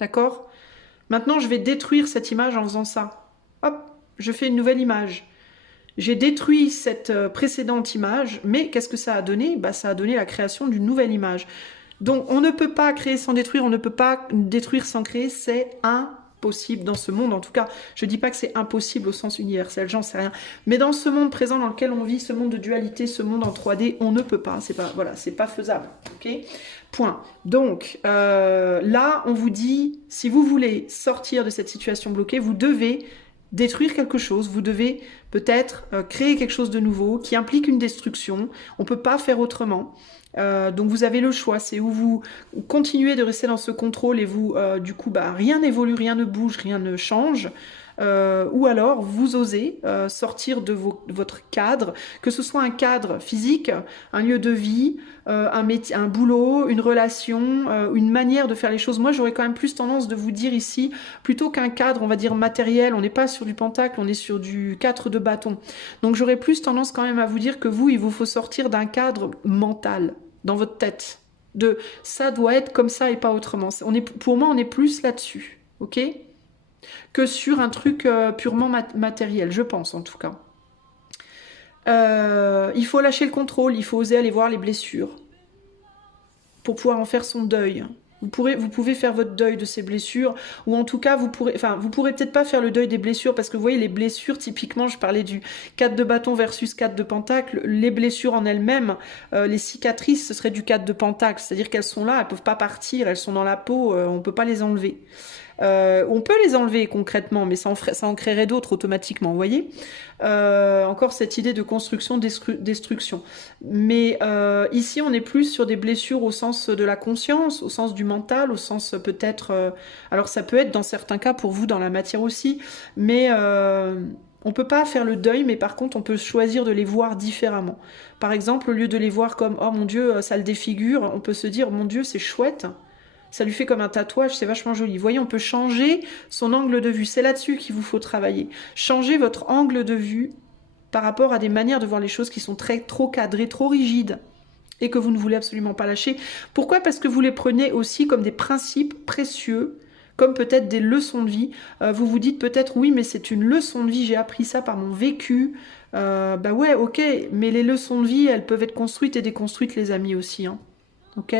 D'accord? Maintenant, je vais détruire cette image en faisant ça. Hop, je fais une nouvelle image. J'ai détruit cette précédente image, mais qu'est-ce que ça a donné? Bah, ça a donné la création d'une nouvelle image. Donc, on ne peut pas créer sans détruire, on ne peut pas détruire sans créer, c'est impossible dans ce monde. En tout cas, je dis pas que c'est impossible au sens universel, j'en sais rien. Mais dans ce monde présent dans lequel on vit, ce monde de dualité, ce monde en 3D, on ne peut pas. C'est pas, voilà, c'est pas faisable. Ok ? Point. Donc, là, on vous dit, si vous voulez sortir de cette situation bloquée, vous devez détruire quelque chose, vous devez peut-être créer quelque chose de nouveau qui implique une destruction. On ne peut pas faire autrement. Donc vous avez le choix, c'est où vous continuez de rester dans ce contrôle et vous, du coup, bah, rien n'évolue, rien ne bouge, rien ne change. Ou alors vous osez sortir de votre cadre, que ce soit un cadre physique, un lieu de vie, un métier, un boulot, une relation, une manière de faire les choses. Moi, j'aurais quand même plus tendance de vous dire ici, plutôt qu'un cadre, on va dire matériel, on n'est pas sur du pentacle, on est sur du 4 de bâton. Donc j'aurais plus tendance quand même à vous dire que vous, il vous faut sortir d'un cadre mental, dans votre tête. De ça doit être comme ça et pas autrement. Pour moi, on est plus là-dessus, ok ? Que sur un truc purement matériel, je pense en tout cas. Il faut lâcher le contrôle, il faut oser aller voir les blessures pour pouvoir en faire son deuil. Vous pouvez faire votre deuil de ces blessures, ou en tout cas, vous pourrez peut-être pas faire le deuil des blessures, parce que vous voyez, les blessures, typiquement, je parlais du 4 de bâton versus 4 de pentacle, les blessures en elles-mêmes, les cicatrices, ce serait du 4 de pentacle, c'est-à-dire qu'elles sont là, elles peuvent pas partir, elles sont dans la peau, on peut pas les enlever. On peut les enlever concrètement, mais ça en créerait d'autres automatiquement, vous voyez. Encore cette idée de construction, destruction. Mais ici, on est plus sur des blessures au sens de la conscience, au sens du mental, au sens peut-être... alors ça peut être dans certains cas pour vous dans la matière aussi, mais On peut pas faire le deuil, mais par contre, on peut choisir de les voir différemment. Par exemple, au lieu de les voir comme « Oh mon Dieu, ça le défigure », on peut se dire « Mon Dieu, c'est chouette ». Ça lui fait comme un tatouage, c'est vachement joli. Vous voyez, on peut changer son angle de vue. C'est là-dessus qu'il vous faut travailler. Changez votre angle de vue par rapport à des manières de voir les choses qui sont trop cadrées, trop rigides, et que vous ne voulez absolument pas lâcher. Pourquoi? Parce que vous les prenez aussi comme des principes précieux, comme peut-être des leçons de vie. Vous vous dites peut-être, oui, mais c'est une leçon de vie, j'ai appris ça par mon vécu. Bah ouais, ok, mais les leçons de vie, elles peuvent être construites et déconstruites, les amis, aussi. Hein. Ok?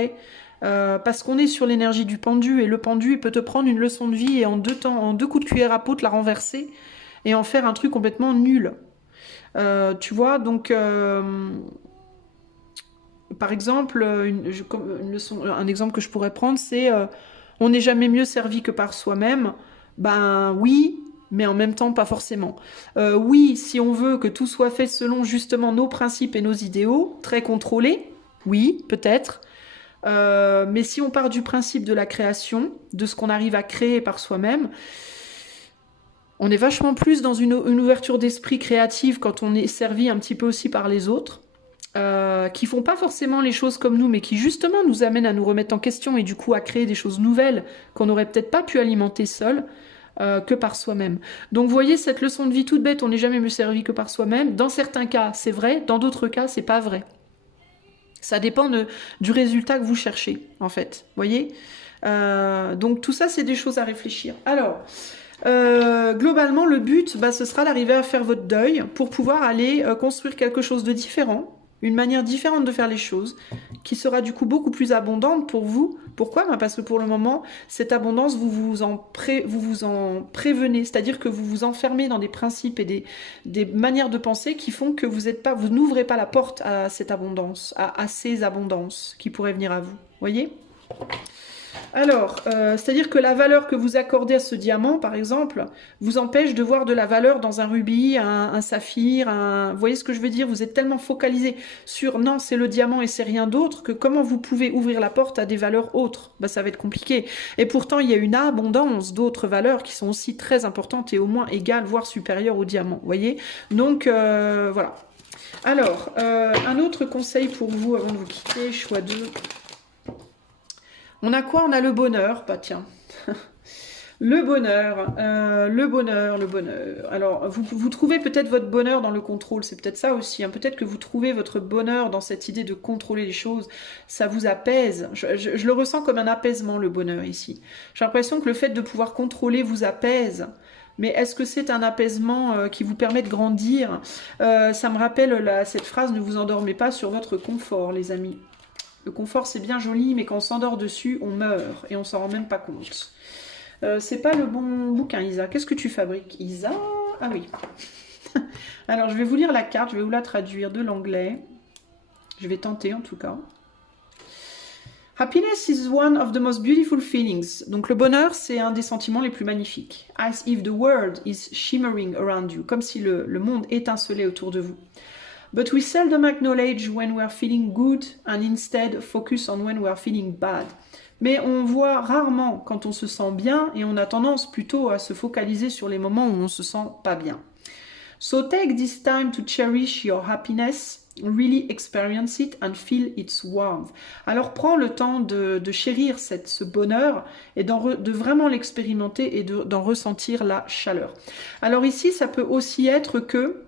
Parce qu'on est sur l'énergie du pendu, et le pendu, il peut te prendre une leçon de vie et en deux coups de cuillère à peau, te la renverser et en faire un truc complètement nul. Tu vois, donc... par exemple, un exemple que je pourrais prendre, c'est on n'est jamais mieux servi que par soi-même. Ben oui, mais en même temps pas forcément. Oui, si on veut que tout soit fait selon justement nos principes et nos idéaux, très contrôlés, oui, peut-être. Mais si on part du principe de la création, de ce qu'on arrive à créer par soi-même, on est vachement plus dans une ouverture d'esprit créative quand on est servi un petit peu aussi par les autres. Qui font pas forcément les choses comme nous, mais qui justement nous amènent à nous remettre en question et du coup à créer des choses nouvelles qu'on n'aurait peut-être pas pu alimenter seul que par soi-même. Donc vous voyez cette leçon de vie toute bête, on n'est jamais mieux servi que par soi-même. Dans certains cas, c'est vrai, dans d'autres cas, c'est pas vrai. Ça dépend du résultat que vous cherchez, en fait. Vous voyez donc tout ça, c'est des choses à réfléchir. Alors, globalement, le but, ce sera d'arriver à faire votre deuil pour pouvoir aller construire quelque chose de différent, une manière différente de faire les choses, qui sera du coup beaucoup plus abondante pour vous. Pourquoi? Parce que pour le moment, cette abondance, vous vous en prévenez, c'est-à-dire que vous vous enfermez dans des principes et des manières de penser qui font que vous n'ouvrez pas la porte à cette abondance, à ces abondances qui pourraient venir à vous. Voyez? Alors, c'est-à-dire que la valeur que vous accordez à ce diamant, par exemple, vous empêche de voir de la valeur dans un rubis, un saphir, vous voyez ce que je veux dire? Vous êtes tellement focalisé sur « non, c'est le diamant et c'est rien d'autre » que comment vous pouvez ouvrir la porte à des valeurs autres? Ça va être compliqué. Et pourtant, il y a une abondance d'autres valeurs qui sont aussi très importantes et au moins égales, voire supérieures au diamant, vous voyez? Donc, voilà. Alors, un autre conseil pour vous avant de vous quitter, choix 2. On a quoi? On a le bonheur. Bah tiens, le bonheur, le bonheur, le bonheur. Alors, vous trouvez peut-être votre bonheur dans le contrôle, c'est peut-être ça aussi. Hein. Peut-être que vous trouvez votre bonheur dans cette idée de contrôler les choses. Ça vous apaise. Je le ressens comme un apaisement, le bonheur, ici. J'ai l'impression que le fait de pouvoir contrôler vous apaise. Mais est-ce que c'est un apaisement qui vous permet de grandir? Ça me rappelle cette phrase « Ne vous endormez pas sur votre confort, les amis ». Le confort, c'est bien joli, mais quand on s'endort dessus, on meurt et on s'en rend même pas compte. C'est pas le bon bouquin, Isa. Qu'est-ce que tu fabriques, Isa? Ah oui. Alors, je vais vous lire la carte, je vais vous la traduire de l'anglais. Je vais tenter, en tout cas. Happiness is one of the most beautiful feelings. Donc, le bonheur, c'est un des sentiments les plus magnifiques. As if the world is shimmering around you. Comme si le monde étincelait autour de vous. But we seldom acknowledge when we are feeling good and instead focus on when we are feeling bad. Mais on voit rarement quand on se sent bien et on a tendance plutôt à se focaliser sur les moments où on se sent pas bien. So take this time to cherish your happiness, really experience it and feel its warmth. Alors prends le temps de chérir ce bonheur et de vraiment l'expérimenter et d'en ressentir la chaleur. Alors ici, ça peut aussi être que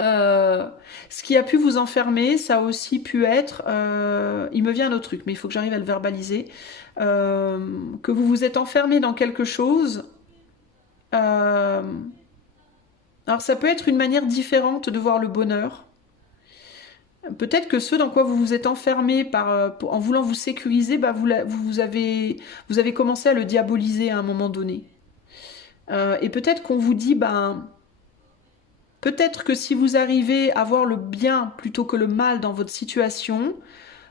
ce qui a pu vous enfermer, ça a aussi pu être, il me vient un autre truc, mais il faut que j'arrive à le verbaliser, que vous vous êtes enfermé dans quelque chose. Alors ça peut être une manière différente de voir le bonheur. Peut-être que ce dans quoi vous vous êtes enfermé en voulant vous sécuriser, vous avez commencé à le diaboliser à un moment donné. Et peut-être qu'on vous dit, peut-être que si vous arrivez à voir le bien plutôt que le mal dans votre situation,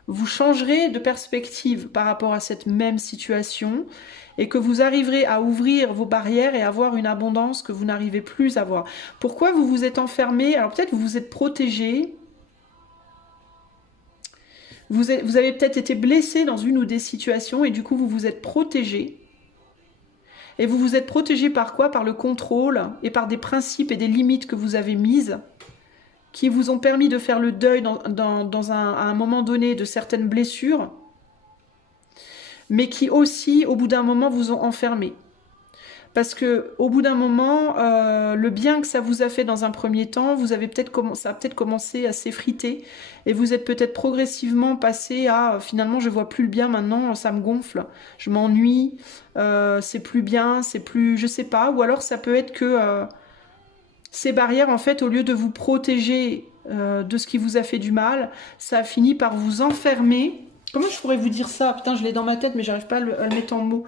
vous changerez de perspective par rapport à cette même situation et que vous arriverez à ouvrir vos barrières et à avoir une abondance que vous n'arrivez plus à voir. Pourquoi vous vous êtes enfermé? Alors peut-être vous vous êtes protégé. Vous avez peut-être été blessé dans une ou des situations et du coup vous vous êtes protégé. Et vous vous êtes protégé par quoi? Par le contrôle et par des principes et des limites que vous avez mises, qui vous ont permis de faire le deuil à un moment donné de certaines blessures, mais qui aussi, au bout d'un moment, vous ont enfermé. Parce que au bout d'un moment, le bien que ça vous a fait dans un premier temps, ça a peut-être commencé à s'effriter et vous êtes peut-être progressivement passé à finalement je vois plus le bien maintenant, ça me gonfle, je m'ennuie, c'est plus bien, c'est plus, je sais pas, ou alors ça peut être que ces barrières en fait au lieu de vous protéger de ce qui vous a fait du mal, ça a fini par vous enfermer. Comment je pourrais vous dire ça? Putain, je l'ai dans ma tête mais j'arrive pas à le mettre en mots.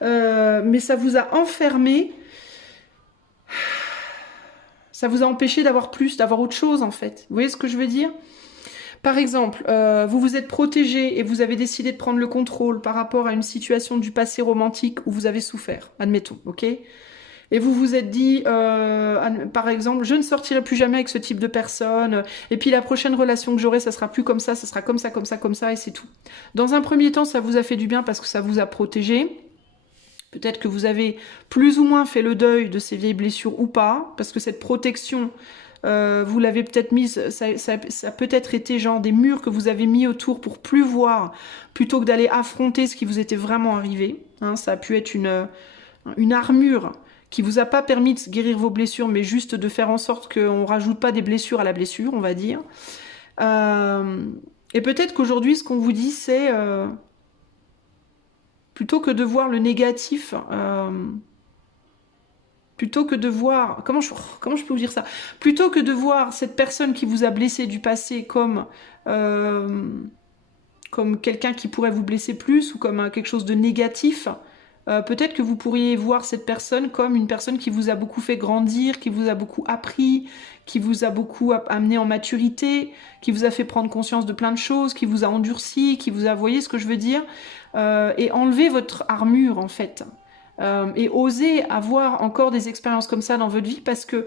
Mais ça vous a enfermé, ça vous a empêché d'avoir plus, d'avoir autre chose en fait. Vous voyez ce que je veux dire? Par exemple, vous vous êtes protégé et vous avez décidé de prendre le contrôle par rapport à une situation du passé romantique où vous avez souffert, admettons, ok? Et vous vous êtes dit, par exemple, je ne sortirai plus jamais avec ce type de personne, et puis la prochaine relation que j'aurai, ça sera plus comme ça sera comme ça, comme ça, comme ça, et c'est tout. Dans un premier temps, ça vous a fait du bien parce que ça vous a protégé. Peut-être que vous avez plus ou moins fait le deuil de ces vieilles blessures ou pas, parce que cette protection, vous l'avez peut-être mise, ça a peut-être été genre des murs que vous avez mis autour pour plus voir, plutôt que d'aller affronter ce qui vous était vraiment arrivé. Hein, ça a pu être une armure qui vous a pas permis de guérir vos blessures, mais juste de faire en sorte qu'on rajoute pas des blessures à la blessure, on va dire. Et peut-être qu'aujourd'hui, ce qu'on vous dit, c'est... plutôt que de voir le négatif, plutôt que de voir... Comment je peux vous dire ça? Plutôt que de voir cette personne qui vous a blessé du passé comme quelqu'un qui pourrait vous blesser plus ou comme quelque chose de négatif, peut-être que vous pourriez voir cette personne comme une personne qui vous a beaucoup fait grandir, qui vous a beaucoup appris, qui vous a beaucoup amené en maturité, qui vous a fait prendre conscience de plein de choses, qui vous a endurci, qui vous a... Vous voyez ce que je veux dire? Et enlever votre armure, en fait. Et oser avoir encore des expériences comme ça dans votre vie parce que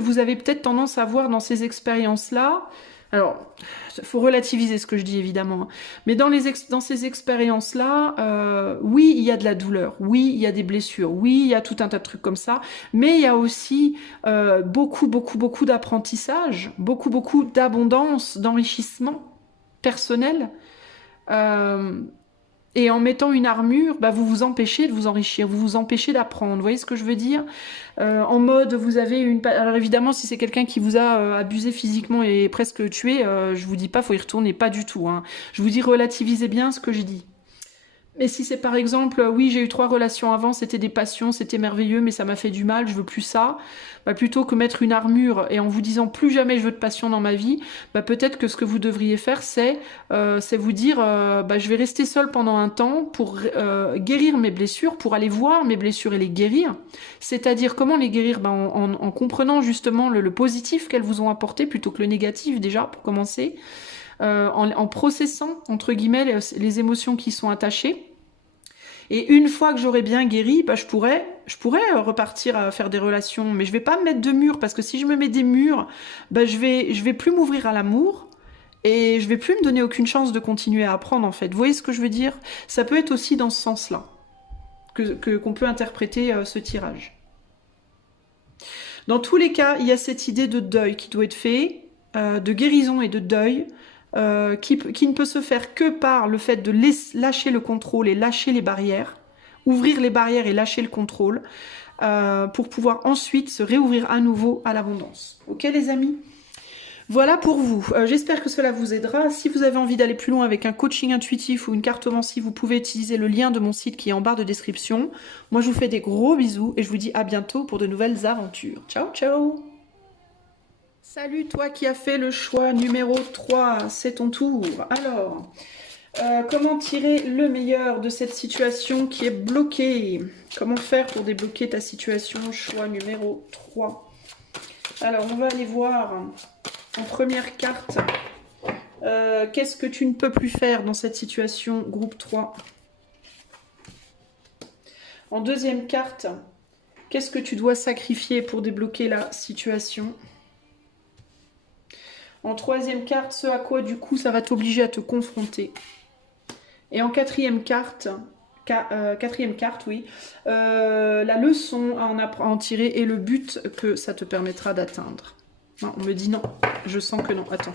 vous avez peut-être tendance à voir dans ces expériences-là... Alors, il faut relativiser ce que je dis, évidemment. Hein. Mais dans ces expériences-là, oui, il y a de la douleur. Oui, il y a des blessures. Oui, il y a tout un tas de trucs comme ça. Mais il y a aussi beaucoup, beaucoup, beaucoup d'apprentissage, beaucoup, beaucoup d'abondance, d'enrichissement personnel. Et en mettant une armure, bah, vous vous empêchez de vous enrichir, vous vous empêchez d'apprendre. Vous voyez ce que je veux dire? En mode, vous avez une... Alors évidemment, si c'est quelqu'un qui vous a abusé physiquement et presque tué, je vous dis pas, faut y retourner, pas du tout. Hein. Je vous dis, relativisez bien ce que je dis. Mais si c'est par exemple, oui, j'ai eu 3 relations avant, c'était des passions, c'était merveilleux, mais ça m'a fait du mal, je veux plus ça, bah, plutôt que mettre une armure et en vous disant plus jamais je veux de passion dans ma vie, bah, peut-être que ce que vous devriez faire, c'est vous dire, bah, je vais rester seule pendant un temps pour guérir mes blessures, pour aller voir mes blessures et les guérir. C'est-à-dire comment les guérir? Bah, en comprenant justement le positif qu'elles vous ont apporté plutôt que le négatif déjà, pour commencer. En processant, entre guillemets, les émotions qui sont attachées. Et une fois que j'aurai bien guéri, bah, je pourrais repartir à faire des relations. Mais je vais pas me mettre de murs, parce que si je me mets des murs, bah, je vais plus m'ouvrir à l'amour. Et je vais plus me donner aucune chance de continuer à apprendre, en fait. Vous voyez ce que je veux dire? Ça peut être aussi dans ce sens-là qu'on peut interpréter ce tirage. Dans tous les cas, il y a cette idée de deuil qui doit être fait, de guérison et de deuil, qui ne peut se faire que par le fait de lâcher le contrôle et lâcher les barrières, ouvrir les barrières et lâcher le contrôle, pour pouvoir ensuite se réouvrir à nouveau à l'abondance. Ok les amis? Voilà pour vous. J'espère que cela vous aidera. Si vous avez envie d'aller plus loin avec un coaching intuitif ou une cartomancie, vous pouvez utiliser le lien de mon site qui est en barre de description. Moi, je vous fais des gros bisous et je vous dis à bientôt pour de nouvelles aventures. Ciao, ciao! Salut toi qui as fait le choix numéro 3, c'est ton tour. Alors, comment tirer le meilleur de cette situation qui est bloquée? Comment faire pour débloquer ta situation? Choix numéro 3. Alors, on va aller voir en première carte, qu'est-ce que tu ne peux plus faire dans cette situation, groupe 3. En deuxième carte, qu'est-ce que tu dois sacrifier pour débloquer la situation? En troisième carte, ce à quoi du coup ça va t'obliger à te confronter. Et en quatrième carte, quatrième carte, oui. La leçon à en tirer et le but que ça te permettra d'atteindre. On me dit non, je sens que non. Attends,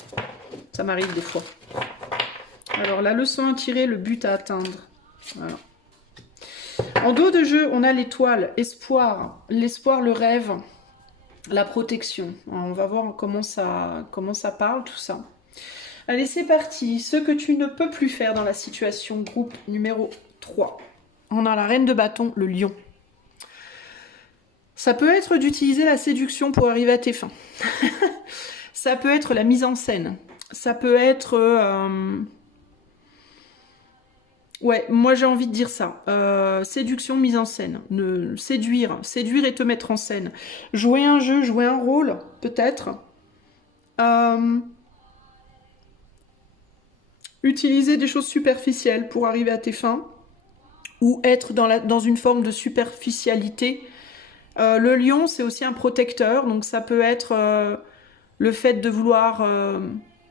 ça m'arrive des fois. Alors, la leçon à tirer, le but à atteindre. Voilà. En dos de jeu, on a l'étoile, espoir, l'espoir, le rêve, la protection. Alors, on va voir comment ça parle, tout ça. Allez, c'est parti. Ce que tu ne peux plus faire dans la situation, groupe numéro 3. On a la reine de bâton, le lion. Ça peut être d'utiliser la séduction pour arriver à tes fins. Ça peut être la mise en scène. Ça peut être... Ouais, moi j'ai envie de dire ça. Séduction, mise en scène. Séduire et te mettre en scène. Jouer un jeu, jouer un rôle, peut-être. Utiliser des choses superficielles pour arriver à tes fins. Ou être dans une forme de superficialité. Le lion, c'est aussi un protecteur. Donc ça peut être le fait de vouloir...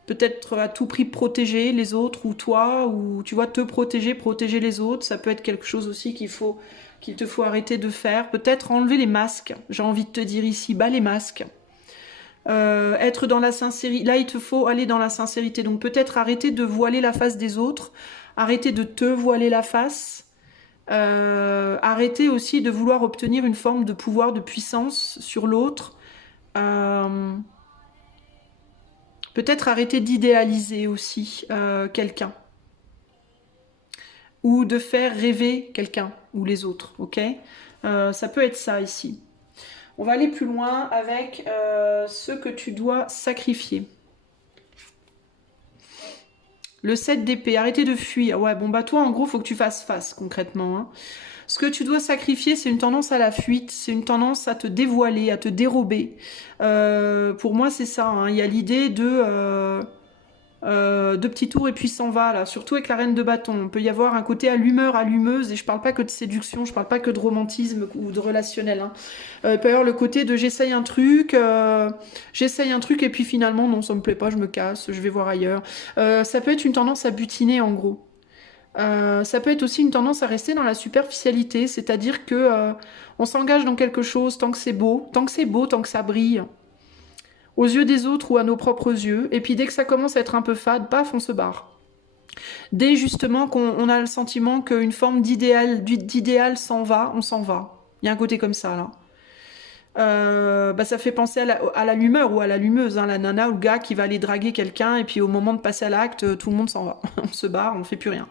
peut-être à tout prix protéger les autres ou toi, ou tu vois, te protéger, protéger les autres. Ça peut être quelque chose aussi qu'il te faut arrêter de faire. Peut-être enlever les masques. J'ai envie de te dire ici, bas les masques. Être dans la sincérité. Là, il te faut aller dans la sincérité. Donc peut-être arrêter de voiler la face des autres. Arrêter de te voiler la face. Arrêter aussi de vouloir obtenir une forme de pouvoir, de puissance sur l'autre. Peut-être arrêter d'idéaliser aussi quelqu'un. Ou de faire rêver quelqu'un ou les autres, ok? Ça peut être ça ici. On va aller plus loin avec ce que tu dois sacrifier. Le 7 d'épée, arrêtez de fuir. Ouais, bon bah toi en gros, faut que tu fasses face concrètement, hein. Ce que tu dois sacrifier, c'est une tendance à la fuite, c'est une tendance à te dévoiler, à te dérober. Pour moi, c'est ça, hein. Il y a l'idée de petit tour et puis s'en va, là. Surtout avec la reine de bâton. On peut y avoir un côté allumeur, allumeuse, et je parle pas que de séduction, je parle pas que de romantisme ou de relationnel, hein. Il peut y avoir le côté de j'essaye un truc et puis finalement, non, ça me plaît pas, je me casse, je vais voir ailleurs. Ça peut être une tendance à butiner, en gros. Ça peut être aussi une tendance à rester dans la superficialité, c'est-à-dire que on s'engage dans quelque chose tant que c'est beau, tant que ça brille, aux yeux des autres ou à nos propres yeux, et puis dès que ça commence à être un peu fade, paf, on se barre. Dès justement qu'on a le sentiment qu'une forme d'idéal s'en va, on s'en va. Il y a un côté comme ça, là. Ça fait penser à l'allumeur ou à l'allumeuse, hein, la nana ou le gars qui va aller draguer quelqu'un et puis au moment de passer à l'acte, tout le monde s'en va. On se barre, on fait plus rien.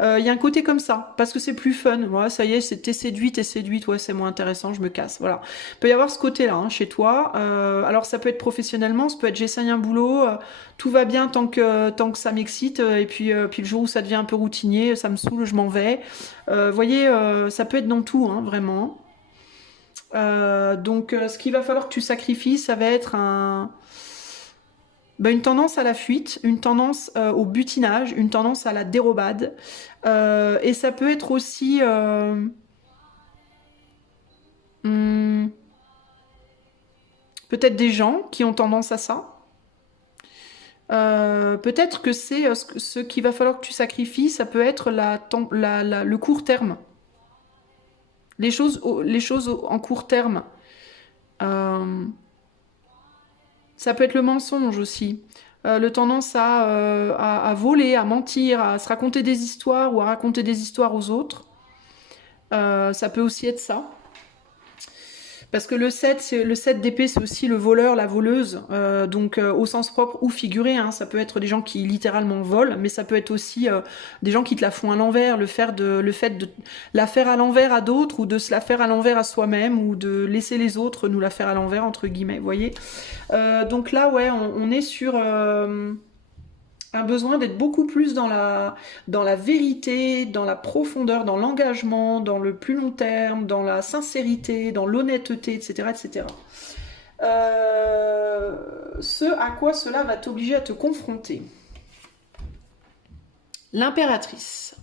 Il y a un côté comme ça, parce que c'est plus fun. Ouais, ça y est, t'es séduite, ouais, c'est moins intéressant, je me casse. Voilà. Il peut y avoir ce côté-là, hein, chez toi. Alors ça peut être professionnellement, ça peut être j'essaye un boulot, tout va bien tant que ça m'excite, et puis le jour où ça devient un peu routinier, ça me saoule, je m'en vais. Voyez, ça peut être dans tout, hein, vraiment. Donc ce qu'il va falloir que tu sacrifies, ça va être une tendance à la fuite, une tendance au butinage, une tendance à la dérobade. Et ça peut être aussi... peut-être des gens qui ont tendance à ça. Peut-être que c'est ce qu'il va falloir que tu sacrifies, ça peut être le court terme. Les choses en court terme. Ça peut être le mensonge aussi. Le tendance à voler, à mentir, à se raconter des histoires ou à raconter des histoires aux autres. Ça peut aussi être ça. Parce que le 7 d'épée, c'est aussi le voleur, la voleuse, donc au sens propre ou figuré, hein, ça peut être des gens qui littéralement volent, mais ça peut être aussi des gens qui te la font à l'envers, le fait de la faire à l'envers à d'autres, ou de se la faire à l'envers à soi-même, ou de laisser les autres nous la faire à l'envers, entre guillemets, vous voyez. Donc là, ouais, on est sur... un besoin d'être beaucoup plus dans la vérité, dans la profondeur, dans l'engagement, dans le plus long terme, dans la sincérité, dans l'honnêteté, etc., etc. Ce à quoi cela va t'obliger à te confronter. L'impératrice.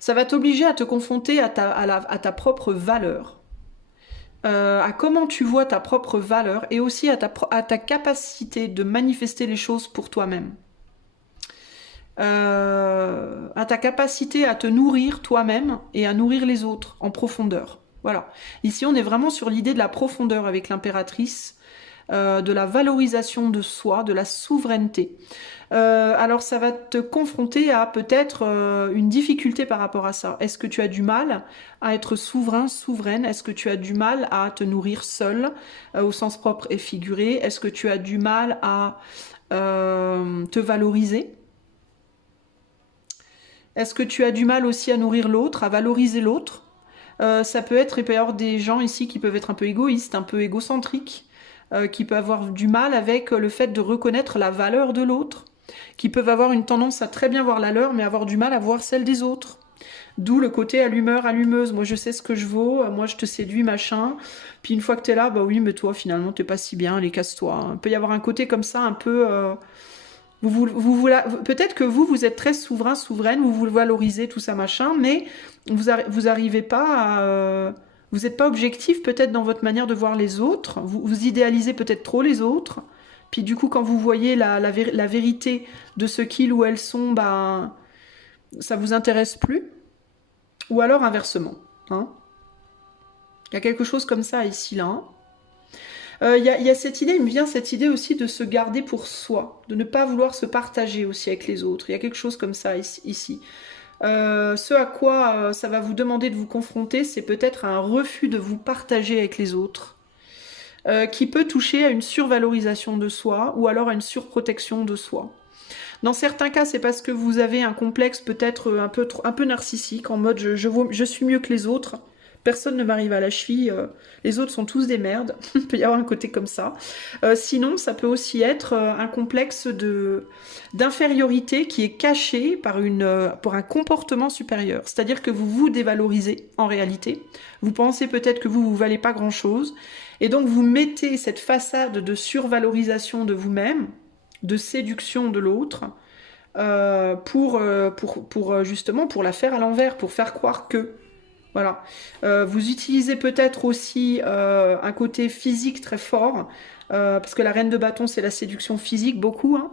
Ça va t'obliger à te confronter à ta propre valeur. À comment tu vois ta propre valeur et aussi à ta capacité de manifester les choses pour toi-même. à ta capacité à te nourrir toi-même et à nourrir les autres en profondeur. Voilà. Ici, on est vraiment sur l'idée de la profondeur avec l'impératrice, de la valorisation de soi, de la souveraineté. Alors, ça va te confronter à peut-être une difficulté par rapport à ça. Est-ce que tu as du mal à être souverain, souveraine? Est-ce que tu as du mal à te nourrir seul, au sens propre et figuré? Est-ce que tu as du mal à te valoriser? Est-ce que tu as du mal aussi à nourrir l'autre, à valoriser l'autre? Ça peut être, il peut y avoir des gens ici qui peuvent être un peu égoïstes, un peu égocentriques, qui peuvent avoir du mal avec le fait de reconnaître la valeur de l'autre, qui peuvent avoir une tendance à très bien voir la leur, mais avoir du mal à voir celle des autres. D'où le côté allumeur, allumeuse. Moi, je sais ce que je vaux, moi, je te séduis, machin. Puis une fois que t'es là, bah oui, mais toi, finalement, t'es pas si bien, allez, casse-toi. Il peut y avoir un côté comme ça, un peu... peut-être que vous êtes très souverain, souveraine, vous le valorisez, tout ça, machin, mais vous arrivez pas à... vous n'êtes pas objectif peut-être dans votre manière de voir les autres, vous idéalisez peut-être trop les autres, puis du coup quand vous voyez la vérité de ce qu'ils ou elles sont, ben, ça vous intéresse plus, ou alors inversement. Hein. Il y a quelque chose comme ça ici, là. Hein. Il y a cette idée, il me vient cette idée aussi de se garder pour soi, de ne pas vouloir se partager aussi avec les autres. Il y a quelque chose comme ça ici. Ce à quoi ça va vous demander de vous confronter, c'est peut-être un refus de vous partager avec les autres, qui peut toucher à une survalorisation de soi ou alors à une surprotection de soi. Dans certains cas, c'est parce que vous avez un complexe peut-être un peu narcissique, en mode je suis mieux que les autres. Personne ne m'arrive à la cheville, les autres sont tous des merdes. Il peut y avoir un côté comme ça. Sinon, ça peut aussi être un complexe d'infériorité qui est caché pour un comportement supérieur. C'est-à-dire que vous vous dévalorisez en réalité. Vous pensez peut-être que vous valez pas grand-chose. Et donc, vous mettez cette façade de survalorisation de vous-même, de séduction de l'autre, justement pour la faire à l'envers, pour faire croire que... Voilà. Vous utilisez peut-être aussi un côté physique très fort, parce que la reine de bâton, c'est la séduction physique, beaucoup. Hein.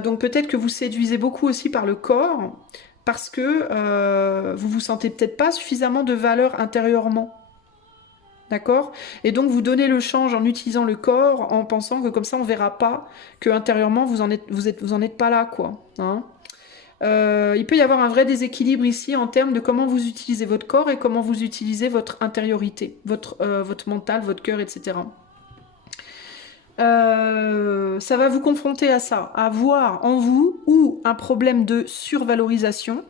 Donc peut-être que vous séduisez beaucoup aussi par le corps, parce que vous vous sentez peut-être pas suffisamment de valeur intérieurement. D'accord? Et donc vous donnez le change en utilisant le corps, en pensant que comme ça on verra pas que intérieurement vous en êtes pas là, quoi. Hein. Il peut y avoir un vrai déséquilibre ici en termes de comment vous utilisez votre corps et comment vous utilisez votre intériorité, votre mental, votre cœur, etc. Ça va vous confronter à ça, à voir en vous ou un problème de survalorisation,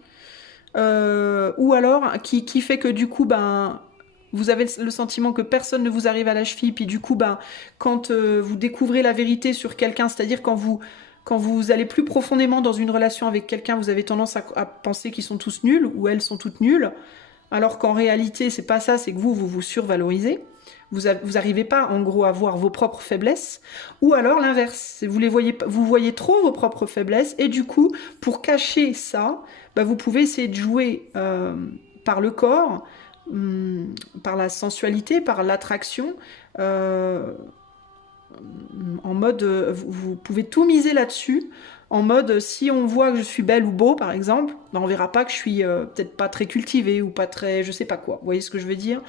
ou alors qui fait que du coup, ben, vous avez le sentiment que personne ne vous arrive à la cheville, puis du coup, ben, quand vous découvrez la vérité sur quelqu'un, c'est-à-dire quand vous allez plus profondément dans une relation avec quelqu'un, vous avez tendance à penser qu'ils sont tous nuls ou elles sont toutes nulles, alors qu'en réalité, c'est pas ça, c'est que vous survalorisez. Vous n'arrivez pas, en gros, à voir vos propres faiblesses. Ou alors l'inverse, vous voyez trop vos propres faiblesses et du coup, pour cacher ça, bah, vous pouvez essayer de jouer par le corps, par la sensualité, par l'attraction, en mode, vous pouvez tout miser là-dessus, en mode, si on voit que je suis belle ou beau, par exemple, ben on verra pas que je suis peut-être pas très cultivée ou pas très, je sais pas quoi. Vous voyez ce que je veux dire?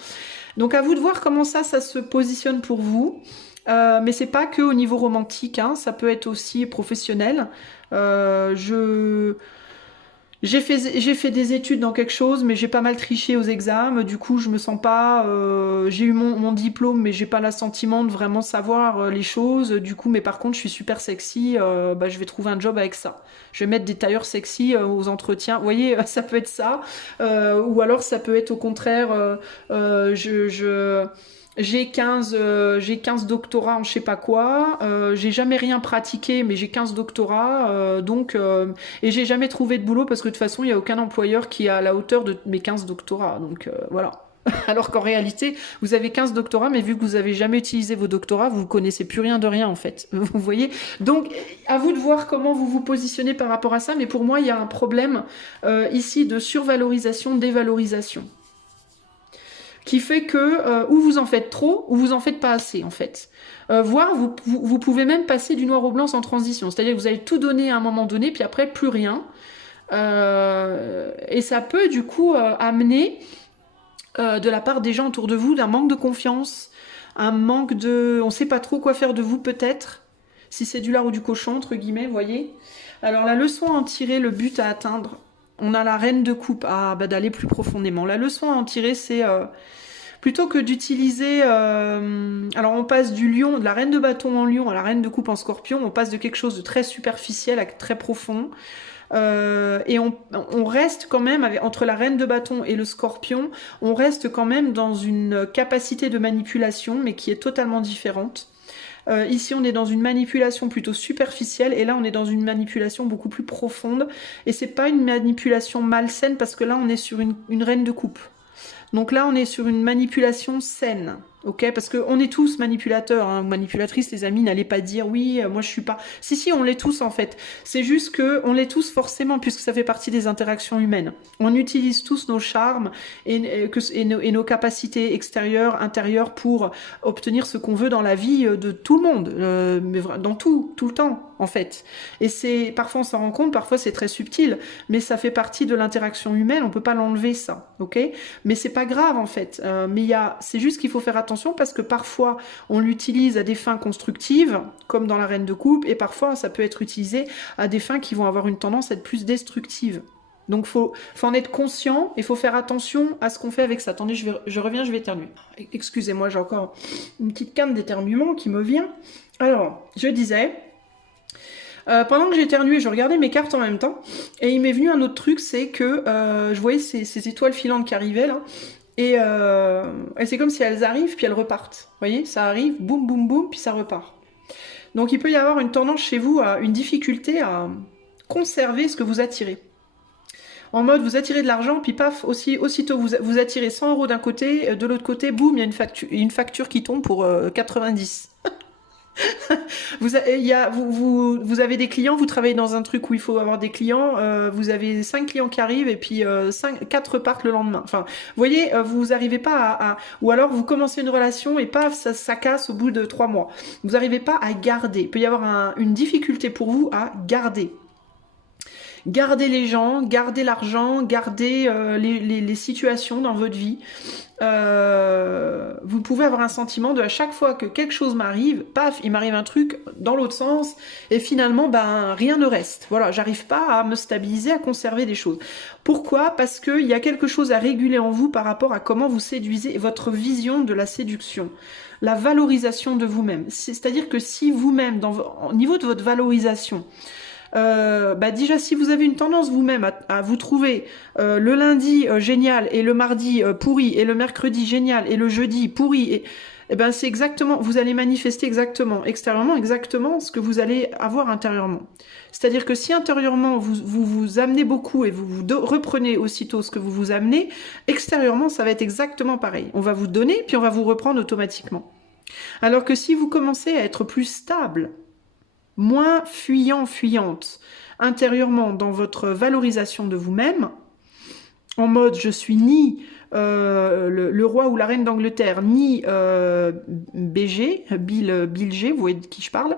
Donc à vous de voir comment ça se positionne pour vous. Mais c'est pas que au niveau romantique, hein, ça peut être aussi professionnel. J'ai fait des études dans quelque chose, mais j'ai pas mal triché aux examens. Du coup, je me sens pas... j'ai eu mon diplôme, mais j'ai pas l'assentiment de vraiment savoir les choses. Du coup, mais par contre, je suis super sexy. Bah, je vais trouver un job avec ça. Je vais mettre des tailleurs sexy aux entretiens. Vous voyez, ça peut être ça. Ou alors, ça peut être au contraire... j'ai 15 doctorats en je sais pas quoi, j'ai jamais rien pratiqué, mais j'ai 15 doctorats, et j'ai jamais trouvé de boulot parce que de toute façon, il n'y a aucun employeur qui est à la hauteur de mes 15 doctorats. Donc voilà. Alors qu'en réalité, vous avez 15 doctorats, mais vu que vous avez jamais utilisé vos doctorats, vous connaissez plus rien de rien en fait. Vous voyez? Donc, à vous de voir comment vous vous positionnez par rapport à ça, mais pour moi, il y a un problème ici de survalorisation, dévalorisation. qui fait que ou vous en faites trop, ou vous en faites pas assez, en fait. Voire, vous pouvez même passer du noir au blanc sans transition. C'est-à-dire que vous allez tout donner à un moment donné, puis après, plus rien. Et ça peut, du coup, amener, de la part des gens autour de vous, d'un manque de confiance, un manque de... On sait pas trop quoi faire de vous, peut-être. Si c'est du lard ou du cochon, entre guillemets, vous voyez. Alors, la leçon à en tirer, le but à atteindre, on a la reine de coupe, d'aller plus profondément. La leçon à en tirer, c'est... plutôt que d'utiliser... alors on passe du lion, de la reine de bâton en lion à la reine de coupe en scorpion, on passe de quelque chose de très superficiel à très profond. Et on reste quand même, entre la reine de bâton et le scorpion, on reste quand même dans une capacité de manipulation, mais qui est totalement différente. Ici, on est dans une manipulation plutôt superficielle, et là, on est dans une manipulation beaucoup plus profonde. Et c'est pas une manipulation malsaine, parce que là, on est sur une reine de coupe. Donc là, on est sur une manipulation saine, ok? Parce qu'on est tous manipulateurs, hein, manipulatrices, les amis, n'allez pas dire oui, moi je suis pas... Si, on l'est tous en fait. C'est juste qu'on l'est tous forcément, puisque ça fait partie des interactions humaines. On utilise tous nos charmes et nos capacités extérieures, intérieures pour obtenir ce qu'on veut dans la vie de tout le monde, mais dans tout le temps. En fait. Et parfois on s'en rend compte, parfois c'est très subtil, mais ça fait partie de l'interaction humaine, on peut pas l'enlever ça, ok? Mais c'est pas grave en fait, c'est juste qu'il faut faire attention parce que parfois on l'utilise à des fins constructives, comme dans la reine de coupe, et parfois ça peut être utilisé à des fins qui vont avoir une tendance à être plus destructives. Donc faut en être conscient, et faut faire attention à ce qu'on fait avec ça. Attendez, je reviens, je vais éternuer. Excusez-moi, j'ai encore une petite quinte d'éternuement qui me vient. Alors, je disais... pendant que j'éternuais, je regardais mes cartes en même temps, et il m'est venu un autre truc, c'est que je voyais ces étoiles filantes qui arrivaient là, et c'est comme si elles arrivent puis elles repartent. Vous voyez, ça arrive, boum boum boum, puis ça repart. Donc il peut y avoir une tendance chez vous, une difficulté à conserver ce que vous attirez. En mode, vous attirez de l'argent, puis paf, aussitôt vous attirez 100 € d'un côté, de l'autre côté, boum, il y a une facture qui tombe pour 90. Vous avez des clients, vous travaillez dans un truc où il faut avoir des clients, vous avez 5 clients qui arrivent et puis 4 partent le lendemain. Enfin, vous voyez, vous n'arrivez pas ou alors vous commencez une relation et paf, ça casse au bout de 3 mois. Vous n'arrivez pas à garder. Il peut y avoir une difficulté pour vous à garder. Gardez les gens, gardez l'argent, gardez les situations dans votre vie. Vous pouvez avoir un sentiment de à chaque fois que quelque chose m'arrive, paf, il m'arrive un truc dans l'autre sens, et finalement, rien ne reste. Voilà, j'arrive pas à me stabiliser, à conserver des choses. Pourquoi? Parce qu'il y a quelque chose à réguler en vous par rapport à comment vous séduisez, votre vision de la séduction. La valorisation de vous-même. C'est-à-dire que si vous-même, au niveau de votre valorisation, déjà si vous avez une tendance vous-même à vous trouver le lundi génial et le mardi pourri et le mercredi génial et le jeudi pourri et ben c'est exactement, vous allez manifester exactement extérieurement exactement ce que vous allez avoir intérieurement. C'est-à-dire que si intérieurement vous amenez beaucoup et vous reprenez aussitôt ce que vous vous amenez, extérieurement ça va être exactement pareil. On va vous donner puis on va vous reprendre automatiquement. Alors que si vous commencez à être plus stable, moins fuyante intérieurement dans votre valorisation de vous-même, en mode je suis ni le roi ou la reine d'Angleterre, ni BG, Bill G, vous voyez de qui je parle,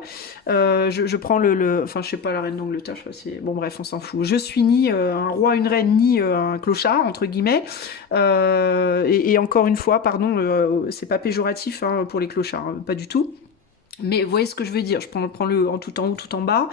je prends enfin je sais pas la reine d'Angleterre, je sais pas, bon bref on s'en fout, je suis ni un roi, une reine, ni un clochard entre guillemets, et encore une fois, pardon, c'est pas péjoratif hein, pour les clochards, hein, pas du tout. Mais vous voyez ce que je veux dire, je prends le en tout en haut, tout en bas.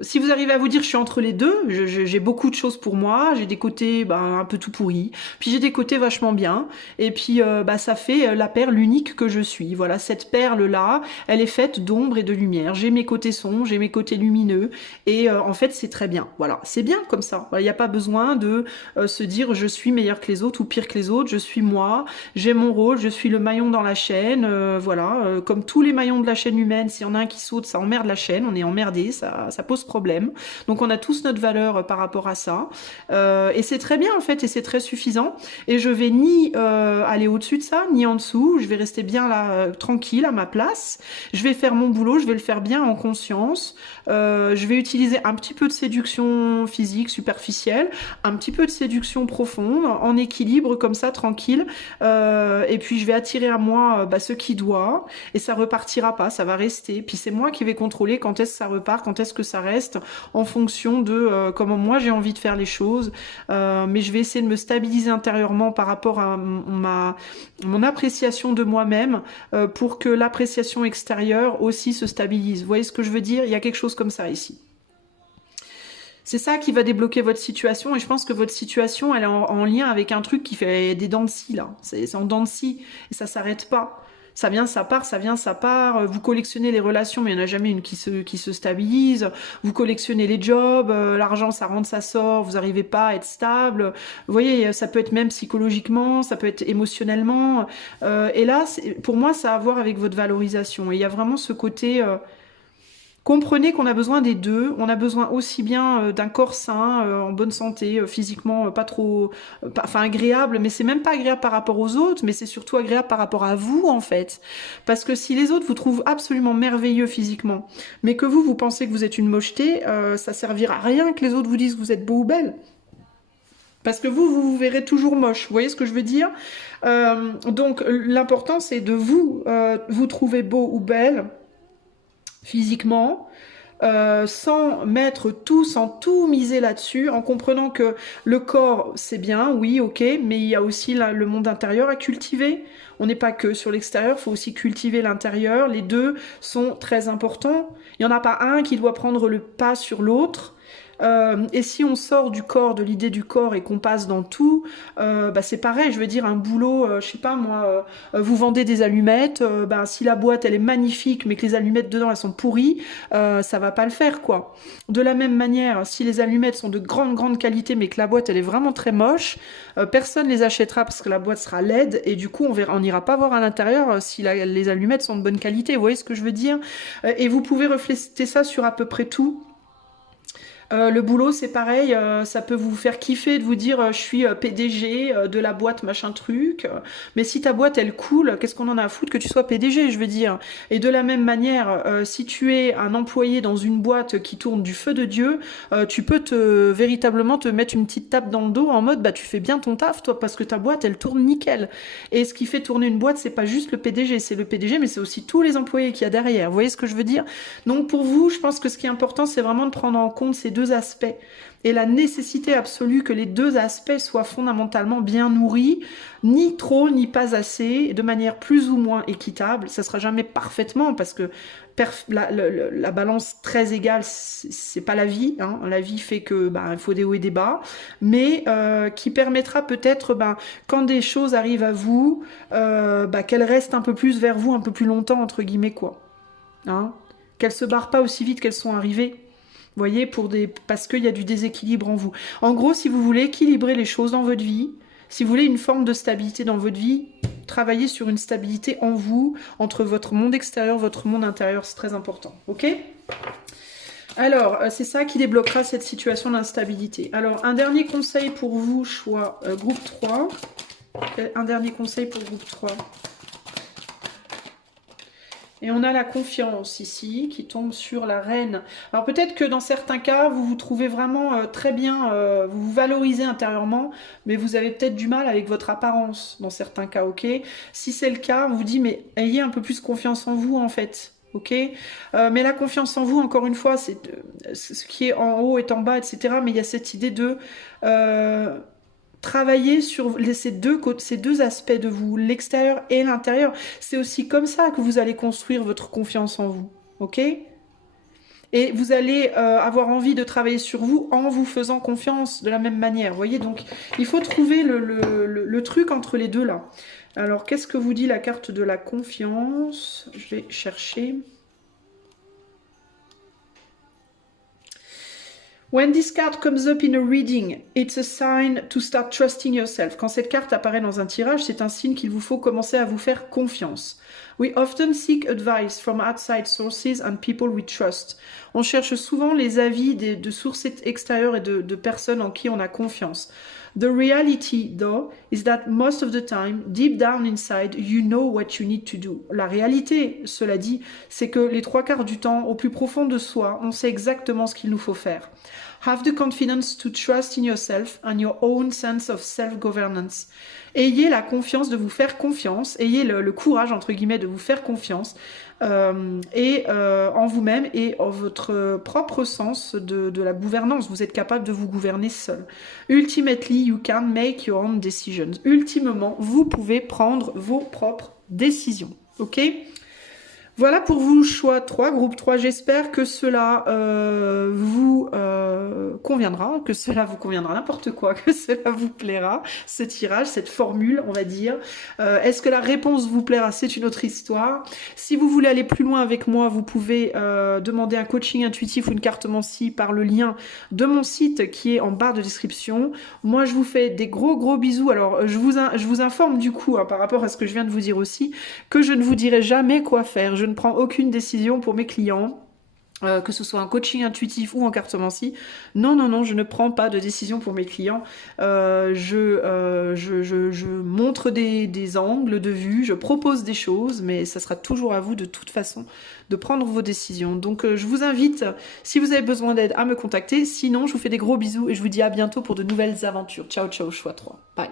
Si vous arrivez à vous dire je suis entre les deux, j'ai beaucoup de choses pour moi, j'ai des côtés un peu tout pourris, puis j'ai des côtés vachement bien, et puis ça fait la perle unique que je suis. Voilà, cette perle-là, elle est faite d'ombre et de lumière. J'ai mes côtés sombres, j'ai mes côtés lumineux, et en fait c'est très bien. Voilà, c'est bien comme ça. Il n'y a pas besoin de se dire je suis meilleur que les autres ou pire que les autres, je suis moi, j'ai mon rôle, je suis le maillon dans la chaîne, voilà. comme tous les maillons de la chaîne humaine, s'il y en a un qui saute, ça emmerde la chaîne, on est emmerdé, ça pose problème. Donc on a tous notre valeur par rapport à ça. Et c'est très bien en fait, et c'est très suffisant. Et je vais ni aller au-dessus de ça, ni en dessous. Je vais rester bien là, tranquille, à ma place. Je vais faire mon boulot, je vais le faire bien en conscience. Je vais utiliser un petit peu de séduction physique, superficielle, un petit peu de séduction profonde, en équilibre, comme ça, tranquille. Et puis je vais attirer à moi ce qui doit, et ça repartira pas, ça va rester. Puis c'est moi qui vais contrôler quand est-ce que ça repart, quand est-ce que ça reste, en fonction de comment moi j'ai envie de faire les choses. Mais je vais essayer de me stabiliser intérieurement par rapport à mon appréciation de moi-même, pour que l'appréciation extérieure aussi se stabilise. Vous voyez ce que je veux dire? Il y a quelque chose comme ça ici. C'est ça qui va débloquer votre situation, et je pense que votre situation, elle est en lien avec un truc qui fait des dents de scie, là. C'est en dents de scie, et ça s'arrête pas. Ça vient, ça part, ça vient, ça part. Vous collectionnez les relations, mais il n'y en a jamais une qui se stabilise. Vous collectionnez les jobs, l'argent, ça rentre, ça sort, vous n'arrivez pas à être stable. Vous voyez, ça peut être même psychologiquement, ça peut être émotionnellement. Et là, pour moi, ça a à voir avec votre valorisation. Et il y a vraiment ce côté... comprenez qu'on a besoin des deux, on a besoin aussi bien d'un corps sain, en bonne santé, physiquement pas trop, enfin agréable, mais c'est même pas agréable par rapport aux autres, mais c'est surtout agréable par rapport à vous en fait. Parce que si les autres vous trouvent absolument merveilleux physiquement, mais que vous pensez que vous êtes une mocheté, ça servira à rien que les autres vous disent que vous êtes beau ou belle. Parce que vous verrez toujours moche, vous voyez ce que je veux dire? Donc l'important c'est de vous trouver beau ou belle, physiquement, sans tout miser là-dessus, en comprenant que le corps, c'est bien, oui, ok, mais il y a aussi le monde intérieur à cultiver. On n'est pas que sur l'extérieur, il faut aussi cultiver l'intérieur. Les deux sont très importants. Il n'y en a pas un qui doit prendre le pas sur l'autre. Et si on sort du corps, de l'idée du corps, et qu'on passe dans tout, c'est pareil, je veux dire, un boulot, je sais pas moi, vous vendez des allumettes, si la boîte elle est magnifique, mais que les allumettes dedans elles sont pourries, ça va pas le faire, quoi. De la même manière, si les allumettes sont de grande qualité, mais que la boîte elle est vraiment très moche, personne les achètera parce que la boîte sera laide, et du coup on n'ira pas voir à l'intérieur si les allumettes sont de bonne qualité, vous voyez ce que je veux dire? Et vous pouvez refléter ça sur à peu près tout. Le boulot, c'est pareil, ça peut vous faire kiffer de vous dire je suis PDG de la boîte machin truc, mais si ta boîte elle coule, qu'est-ce qu'on en a à foutre que tu sois PDG, je veux dire. Et de la même manière, si tu es un employé dans une boîte qui tourne du feu de Dieu, tu peux véritablement te mettre une petite tape dans le dos en mode tu fais bien ton taf toi, parce que ta boîte elle tourne nickel. Et ce qui fait tourner une boîte, c'est pas juste le PDG, c'est le PDG, mais c'est aussi tous les employés qu'il y a derrière. Vous voyez ce que je veux dire? Donc pour vous, je pense que ce qui est important, c'est vraiment de prendre en compte ces deux aspects, et la nécessité absolue que les deux aspects soient fondamentalement bien nourris, ni trop ni pas assez, de manière plus ou moins équitable. Ça sera jamais parfaitement, parce que la balance très égale, c'est pas la vie, hein. La vie fait que il faut des hauts et des bas, mais qui permettra peut-être quand des choses arrivent à vous, qu'elles restent un peu plus vers vous, un peu plus longtemps, entre guillemets, quoi, hein, qu'elles se barrent pas aussi vite qu'elles sont arrivées. Vous voyez, parce qu'il y a du déséquilibre en vous. En gros, si vous voulez équilibrer les choses dans votre vie, si vous voulez une forme de stabilité dans votre vie, travaillez sur une stabilité en vous, entre votre monde extérieur, votre monde intérieur, c'est très important. Ok ? Alors, c'est ça qui débloquera cette situation d'instabilité. Alors, un dernier conseil pour vous, choix groupe 3. Un dernier conseil pour groupe 3. Et on a la confiance ici, qui tombe sur la reine. Alors peut-être que dans certains cas, vous vous trouvez vraiment très bien, vous vous valorisez intérieurement, mais vous avez peut-être du mal avec votre apparence, dans certains cas, ok? Si c'est le cas, on vous dit, mais ayez un peu plus confiance en vous, en fait. Ok, mais la confiance en vous, encore une fois, c'est ce qui est en haut est en bas, etc. Mais il y a cette idée de travailler sur ces deux aspects de vous, l'extérieur et l'intérieur. C'est aussi comme ça que vous allez construire votre confiance en vous, ok? Et vous allez avoir envie de travailler sur vous en vous faisant confiance de la même manière, vous voyez? Donc, il faut trouver le truc entre les deux, là. Alors, qu'est-ce que vous dit la carte de la confiance? Je vais chercher... When this card comes up in a reading, it's a sign to start trusting yourself. Quand cette carte apparaît dans un tirage, c'est un signe qu'il vous faut commencer à vous faire confiance. We often seek advice from outside sources and people we trust. On cherche souvent les avis de sources extérieures et de personnes en qui on a confiance. The reality, though, is that most of the time, deep down inside, you know what you need to do. La réalité, cela dit, c'est que les 3/4 du temps, au plus profond de soi, on sait exactement ce qu'il nous faut faire. Have the confidence to trust in yourself and your own sense of self-governance. Ayez la confiance de vous faire confiance, ayez le courage, entre guillemets, de vous faire confiance en vous-même et en votre propre sens de la gouvernance. Vous êtes capable de vous gouverner seul. Ultimately, you can make your own decisions. Ultimement, vous pouvez prendre vos propres décisions. Ok ? Voilà pour vous, choix 3, groupe 3. J'espère que cela vous conviendra, que cela vous conviendra, n'importe quoi, que cela vous plaira, ce tirage, cette formule, on va dire. Est-ce que la réponse vous plaira? C'est une autre histoire. Si vous voulez aller plus loin avec moi, vous pouvez demander un coaching intuitif ou une cartomancie par le lien de mon site qui est en barre de description. Moi, je vous fais des gros bisous. Alors, je vous informe du coup, par rapport à ce que je viens de vous dire aussi, que je ne vous dirai jamais quoi faire. Je ne prends aucune décision pour mes clients, que ce soit un coaching intuitif ou en cartomancie. Non, je ne prends pas de décision pour mes clients. Je montre des angles de vue, je propose des choses, mais ça sera toujours à vous de toute façon de prendre vos décisions. Donc je vous invite, si vous avez besoin d'aide, à me contacter. Sinon, je vous fais des gros bisous et je vous dis à bientôt pour de nouvelles aventures. Ciao, choix 3. Bye.